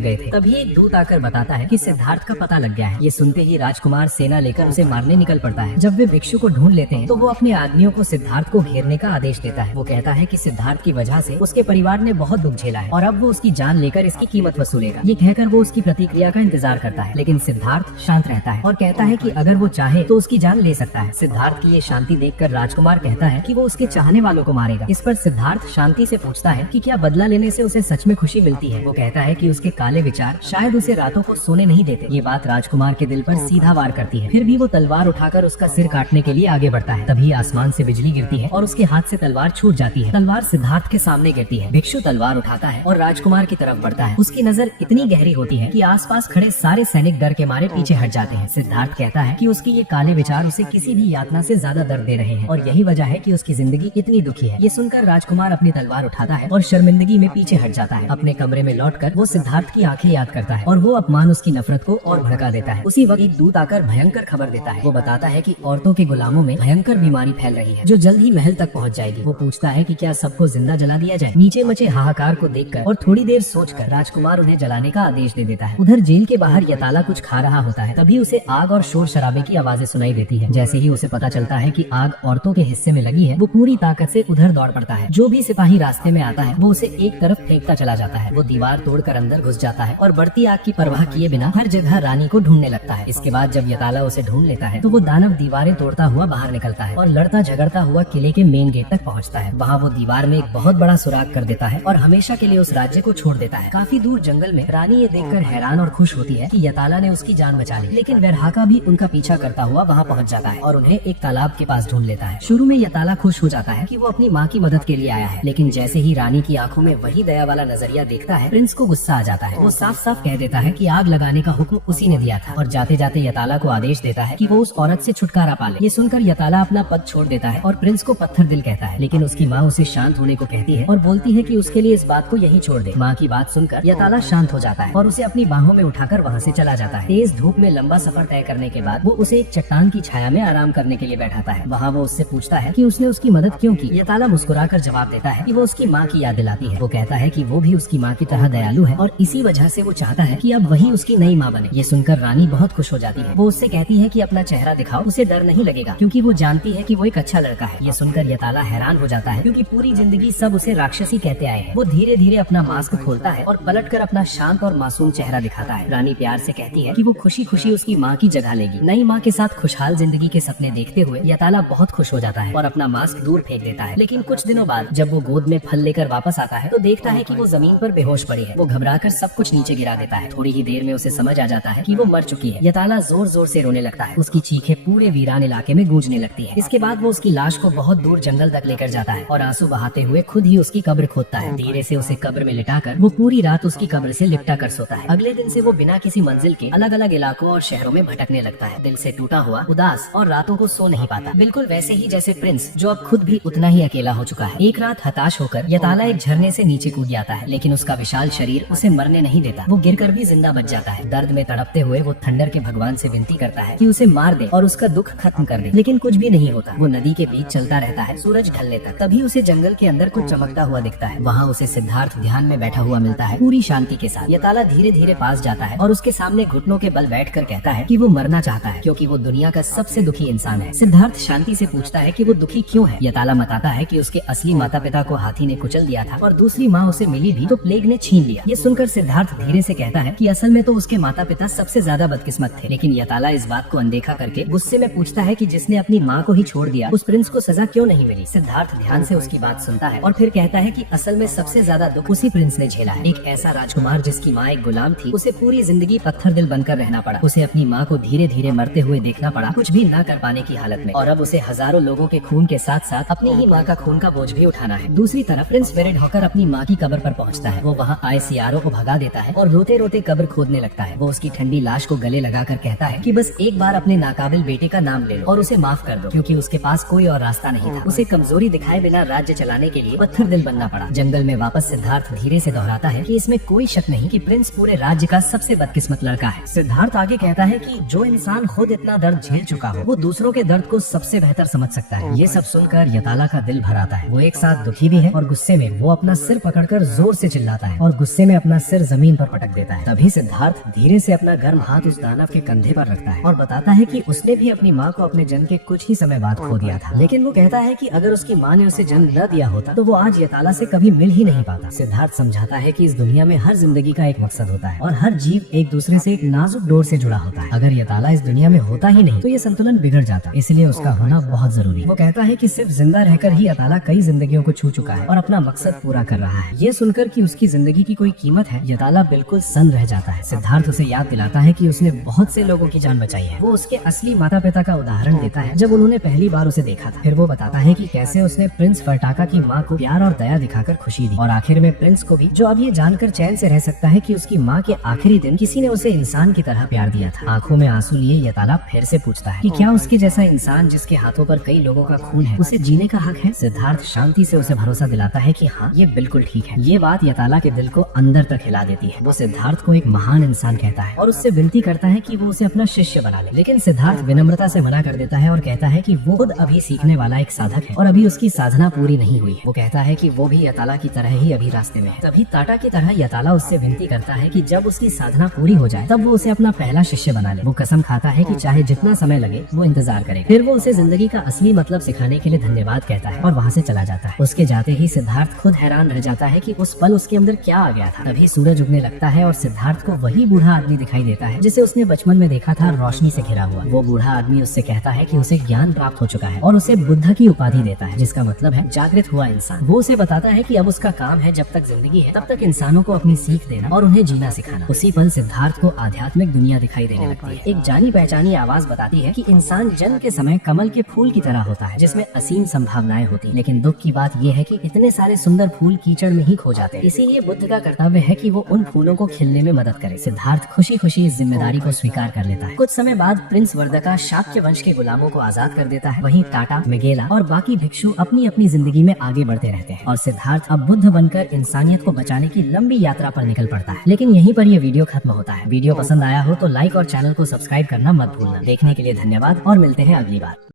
गए थे। तभी एक दूत आकर बताता है कि सिद्धार्थ का पता लग गया है। ये सुनते ही राजकुमार सेना लेकर उसे मारने निकल पड़ता है। जब वे भिक्षु को ढूंढ लेते हैं तो वो अपने आदमियों को सिद्धार्थ को घेरने का आदेश देता है। वो कहता है कि सिद्धार्थ की वजह से उसके परिवार ने बहुत दुख झेला है और अब वो उसकी जान लेकर इसकी कीमत वसूलेगा। ये कहकर वो उसकी प्रतिक्रिया का इंतजार करता है, लेकिन सिद्धार्थ शांत रहता है और कहता है कि अगर वो चाहे तो उसकी जान ले सकता है। सिद्धार्थ की ये शांति देखकर राजकुमार कहता है कि वो उसके चाहने वालों को मारेगा। इस पर सिद्धार्थ शांति से पूछता है कि क्या बदला लेने से उसे सच में खुशी मिलती है। वो कहता है कि उसके काले विचार शायद उसे रातों को सोने नहीं देते। ये बात राजकुमार के दिल पर सीधा वार करती है। फिर भी वो तलवार उठाकर उसका सिर काटने के लिए आगे बढ़ता है। तभी आसमान से बिजली गिरती है और उसके हाथ से तलवार छूट जाती है। तलवार सिद्धार्थ के सामने गिरती है। भिक्षु तलवार उठाता है और राजकुमार की तरफ बढ़ता है। उसकी नजर इतनी गहरी होती है कि आसपास खड़े सारे सैनिक डर के मारे पीछे हट जाते हैं। सिद्धार्थ कहता है कि उसकी ये काले विचार उसे किसी भी यातना से ज्यादा दर्द दे रहे हैं और यही वजह है कि उसकी जिंदगी इतनी दुखी है। ये सुनकर राजकुमार अपनी तलवार उठाता है और शर्मिंदगी में पीछे हट जाता है। अपने कमरे में लौटकर वो सिद्धार्थ की आंखें याद करता है और वो अपमान उसकी नफरत को और भड़का देता है। उसी वक्त एक दूत आकर भयंकर खबर देता है। वो बताता है कि औरतों के गुलामों में भयंकर बीमारी फैल रही है जो जल्द ही महल तक पहुंच जाएगी। वो पूछता है कि क्या सबको जिंदा जला दिया जाए। नीचे मचे हाहाकार को देखकर और थोड़ी देर सोचकर राजकुमार उन्हें जलाने का आदेश दे देता है। उधर जेल के बाहर यताला कुछ खा रहा होता है। तभी उसे आग और शोर शराबे की आवाजें सुनाई देती है। जैसे ही उसे पता चलता है कि आग औरतों के हिस्से में लगी है, वो पूरी ताकत से उधर दौड़ पड़ता है। जो भी सिपाही रास्ते में आता है वो उसे एक तरफ फेंकता चला जाता है। वो दीवार तोड़कर अंदर घुस जाता है और बढ़ती आग की परवाह किए बिना हर जगह रानी को ढूंढने लगता है। इसके बाद जब यताला उसे ढूंढ लेता है तो वो दानव दीवारें तोड़ता हुआ बाहर निकलता है और लड़ता झगड़ता हुआ किले के मेन गेट तक पहुंचता है। वहाँ वो दीवार में एक बहुत बड़ा सुराग कर देता है और हमेशा के लिए उस राज्य को छोड़ देता है। काफी दूर जंगल में रानी ये देखकर हैरान और खुश होती है कि यताला ने उसकी जान बचा ली, लेकिन वेरहाका भी उनका पीछा करता हुआ वहाँ पहुँच जाता है और उन्हें एक तालाब के पास ढूंढ लेता है। शुरू में यताला खुश हो जाता है कि वो अपनी माँ की मदद के लिए आया है, लेकिन जैसे ही रानी की आंखों में वही दया वाला नजरिया देखता है, प्रिंस को गुस्सा आ जाता है। वो साफ साफ कह देता है कि आग लगाने का हुक्म उसी ने दिया था और जाते जाते यताला को आदेश देता है कि वो उस औरत से छुटकारा पाले। ये सुनकर यताला अपना पद छोड़ देता है और प्रिंस को पत्थर दिल कहता है, लेकिन उसकी माँ उसे शांत होने को कहती है और बोलती है कि उसके लिए इस बात को यही छोड़ दे। माँ की बात सुनकर यताला शांत हो जाता है और उसे अपनी बाहों में उठाकर वहाँ से चला जाता है। तेज धूप में लंबा सफर तय करने के बाद वो उसे एक चट्टान की छाया में आराम करने के लिए बैठाता है। वहाँ वो उससे पूछता है कि उसने उसकी मदद क्यों की। यताला मुस्कुराकर जवाब देता है कि वो उसकी माँ की याद दिलाती है। वो कहता है कि वो भी उसकी माँ की तरह दयालु है और इसी वजह से वो चाहता है कि अब वही उसकी नई माँ बने। ये सुनकर रानी बहुत खुश हो जाती है। वो उससे कहती है कि अपना चेहरा दिखाओ, उसे डर नहीं लगेगा क्योंकि वो जानती है कि वो एक अच्छा लड़का है। ये सुनकर यताला हैरान हो जाता है क्योंकि पूरी जिंदगी सब उसे राक्षसी कहते आए हैं। वो धीरे धीरे अपना मास्क खोलता है और पलटकर अपना शांत और मासूम चेहरा दिखाता है। रानी प्यार से कहती है कि वो खुशी खुशी उसकी माँ की जगह लेगी। नई माँ के साथ खुशहाल जिंदगी के सपने देखते हुए यताला बहुत खुश हो जाता है और अपना मास्क दूर फेंक देता है। लेकिन कुछ दिनों बाद जब वो गोद में फल लेकर वापस आता है तो देखता है कि वो जमीन पर बेहोश पड़ी है। वो घबराकर सब कुछ नीचे गिरा देता है। थोड़ी ही देर में उसे समझ आ जाता है कि वो मर चुकी है। यताला जोर जोर से रोने लगता है। उसकी चीखें पूरे वीरान इलाके में गूंजने लगती है। इसके बाद वो उसकी लाश को बहुत दूर जंगल तक लेकर जाता है और आंसू बहाते हुए खुद ही उसकी कब्र खोदता है। धीरे से उसे कब्र में लिटाकर वो पूरी रात उसकी कब्र से लिपटा कर सोता है। अगले दिन से वो बिना किसी मंजिल के अलग अलग इलाकों और शहरों में भटकने लगता है। दिल से टूटा हुआ, उदास और रातों को सो नहीं पाता, बिल्कुल वैसे ही जैसे प्रिंस जो अब खुद भी उतना ही अकेला हो चुका है। एक रात हताश होकर यताला एक झरने से नीचे कूद जाता है, लेकिन उसका विशाल शरीर उसे मरने नहीं देता। वो गिरकर भी जिंदा बच जाता है। दर्द में तड़पते हुए वो थंडर के भगवान से विनती करता है कि उसे मार दे और उसका दुख खत्म कर दे, लेकिन कुछ भी नहीं होता। वो नदी के बीच चलता रहता है सूरज ढलने तक। तभी उसे जंगल के अंदर कुछ चमकता हुआ दिखता है। वहाँ उसे सिद्धार्थ ध्यान में बैठा हुआ मिलता है पूरी शांति के साथ। यताला धीरे धीरे पास जाता है और उसके सामने घुटनों के बल बैठकर कहता है कि वो मरना चाहता है क्योंकि वो दुनिया का सबसे दुखी इंसान है। सिद्धार्थ शांति से पूछता है कि वो दुखी क्यों है। यताला बताता है कि उसके असली माता पिता को हाथी ने कुचल दिया था और दूसरी माँ उसे मिली भी तो प्लेग ने छीन लिया। ये सुनकर सिद्धार्थ धीरे से कहता है कि असल में तो उसके माता पिता सबसे ज्यादा बदकिस्मत थे। लेकिन यताला इस बात को अनदेखा करके गुस्से में पूछता है कि जिसने अपनी माँ को ही छोड़ दिया उस प्रिंस को सजा क्यों नहीं मिली। सिद्धार्थ ध्यान से उसकी बात सुनता है और फिर कहता है कि असल में सबसे ज्यादा दुख उसी प्रिंस ने झेला है। एक ऐसा राजकुमार जिसकी माँ एक गुलाम थी, उसे पूरी जिंदगी पत्थर दिल बनकर रहना पड़ा। उसे अपनी माँ को धीरे धीरे मरते हुए देखना पड़ा, कुछ भी न कर पाने की हालत में, और अब उसे हजारों लोगों के खून के साथ साथ अपनी ही माँ का खून का बोझ भी उठाना है। दूसरी तरफ प्रिंस वेरेडहॉकर अपनी माँ की कब्र पर पहुँचता है। वो वहाँ आए सियारों को भगा देता है और रोते रोते कब्र खोदने लगता है। वो उसकी ठंडी लाश को गले लगाकर कहता है कि बस एक बार अपने नाकाबिल बेटे का नाम ले लो और उसे माफ कर दो, क्योंकि उसके पास कोई और रास्ता नहीं था। उसे कमजोरी दिखाए बिना राज्य चलाने के लिए पत्थर दिल बनना पड़ा। जंगल में वापस सिद्धार्थ धीरे से दोहराता है कि इसमें कोई शक नहीं कि प्रिंस पूरे राज्य का सबसे बदकिस्मत बदकिस्मत लड़का है। सिद्धार्थ आगे कहता है कि जो इंसान खुद इतना दर्द झेल चुका हो वो दूसरों के दर्द को सबसे बेहतर समझ सकता है। ये सब सुनकर यताला का दिल भर आता है। वो एक साथ दुखी भी है और गुस्से में वो अपना सिर पकड़कर जोर से चिल्लाता है और गुस्से में अपना सिर जमीन पर पटक देता है। तभी सिद्धार्थ धीरे से अपना गर्म हाथ उस दानव के कंधे पर रखता है और बताता है कि उसने भी अपनी माँ को अपने जन्म के कुछ ही समय बाद खो दिया था, लेकिन वो कहता है कि अगर उसकी माँ ने उसे जन्म न दिया होता तो वो आज यताला से कभी मिल ही नहीं पाता। सिद्धार्थ समझाता है कि इस दुनिया में हर जिंदगी का एक मकसद होता है और हर जीव एक दूसरे से एक नाजुक डोर से जुड़ा होता है। अगर यताला इस दुनिया में होता ही नहीं तो ये संतुलन बिगड़ जाता, इसलिए उसका होना बहुत जरूरी है। वो कहता है कि सिर्फ जिंदा रहकर ही यताला कई जिंदगियों को छू चुका है और अपना मकसद पूरा कर रहा है। ये सुनकर कि उसकी जिंदगी की कोई कीमत है, यताला बिल्कुल सन्न रह जाता है। सिद्धार्थ उसे याद दिलाता है कि उसने बहुत से लोगों की जान बचाई है। वो उसके असली माता पिता का उदाहरण देता है जब उन्होंने पहली बार उसे देखा था। फिर वो बताता है कि कैसे उसने प्रिंस फर्टाका की माँ को प्यार और दया दिखाकर खुशी दी और आखिर में प्रिंस को भी, जो अब ये जानकर चैन से रह सकता है कि उसकी माँ के आखिरी दिन किसी ने उसे इंसान की तरह प्यार दिया था। आंखों में आंसू लिए यताला फिर से पूछता है कि क्या उसके जैसा इंसान जिसके हाथों पर कई लोगों का खून है उसे जीने का हक है। सिद्धार्थ शांति से उसे भरोसा दिलाता है कि हाँ, ये बिल्कुल ठीक है। ये बात यताला के दिल को अंदर तक हिला देती है। वो सिद्धार्थ को एक महान इंसान कहता है और उससे विनती करता है कि वो उसे अपना शिष्य बना ले, लेकिन सिद्धार्थ विनम्रता से मना कर देता है और कहता है कि वो खुद अभी सीखने वाला एक साधक है और अभी उसकी साधना पूरी नहीं हुई है। वो कहता है कि वो भी यताला की तरह ही अभी रास्ते में है। तभी टाटा की तरह यताला उससे विनती करता है कि जब उसकी साधना पूरी हो जाए तब वो उसे अपना पहला शिष्य बना ले। वो कसम खाता है कि चाहे जितना समय लगे वो इंतजार करेगा। फिर वो उसे जिंदगी का असली मतलब सिखाने के लिए धन्यवाद कहता है और वहाँ से चला जाता है। उसके जाते ही सिद्धार्थ खुद हैरान रह जाता है कि उस पल उसके अंदर क्या आ गया था। तभी सूरज उगने लगता है और सिद्धार्थ को वही बूढ़ा आदमी दिखाई देता है जिसे उसने बचपन में देखा था, रोशनी से घिरा हुआ। वो बूढ़ा आदमी उससे कहता है कि उसे ज्ञान प्राप्त हो चुका है और उसे बुद्ध की उपाधि देता है, जिसका मतलब है जागृत हुआ इंसान। वो उसे बताता है कि अब उसका काम है, जब तक जिंदगी है तब तक इंसानों को अपनी सीख देना और उन्हें जीना सिखाना। उसी पल सिद्धार्थ को आध्यात्मिक दुनिया दिखाई देने लगती है। एक जानी पहचानी आवाज बताती है कि इंसान जन्म के समय कमल के फूल की तरह होता है जिसमें असीम संभावनाएं होती, लेकिन दुख की बात यह है कि इतने सारे सुंदर फूल कीचड़ में ही खो जाते हैं। इसीलिए बुद्ध का कर्तव्य है कि वो उन फूलों को खिलने में मदद करे। सिद्धार्थ खुशी खुशी इस जिम्मेदारी को स्वीकार कर लेता है। कुछ समय बाद प्रिंस वर्दका शाक्य वंश के गुलामों को आजाद कर देता है। वहीं टाटा, मिगेला और बाकी भिक्षु अपनी अपनी जिंदगी में आगे बढ़ते रहते हैं और सिद्धार्थ अब बुद्ध बनकर इंसानियत को बचाने की लंबी यात्रा पर निकल पड़ता है। लेकिन यहीं पर ये वीडियो खत्म होता है। वीडियो पसंद आया हो तो लाइक और चैनल को सब्सक्राइब करना मत भूलना। देखने के लिए धन्यवाद और मिलते हैं अगली बार।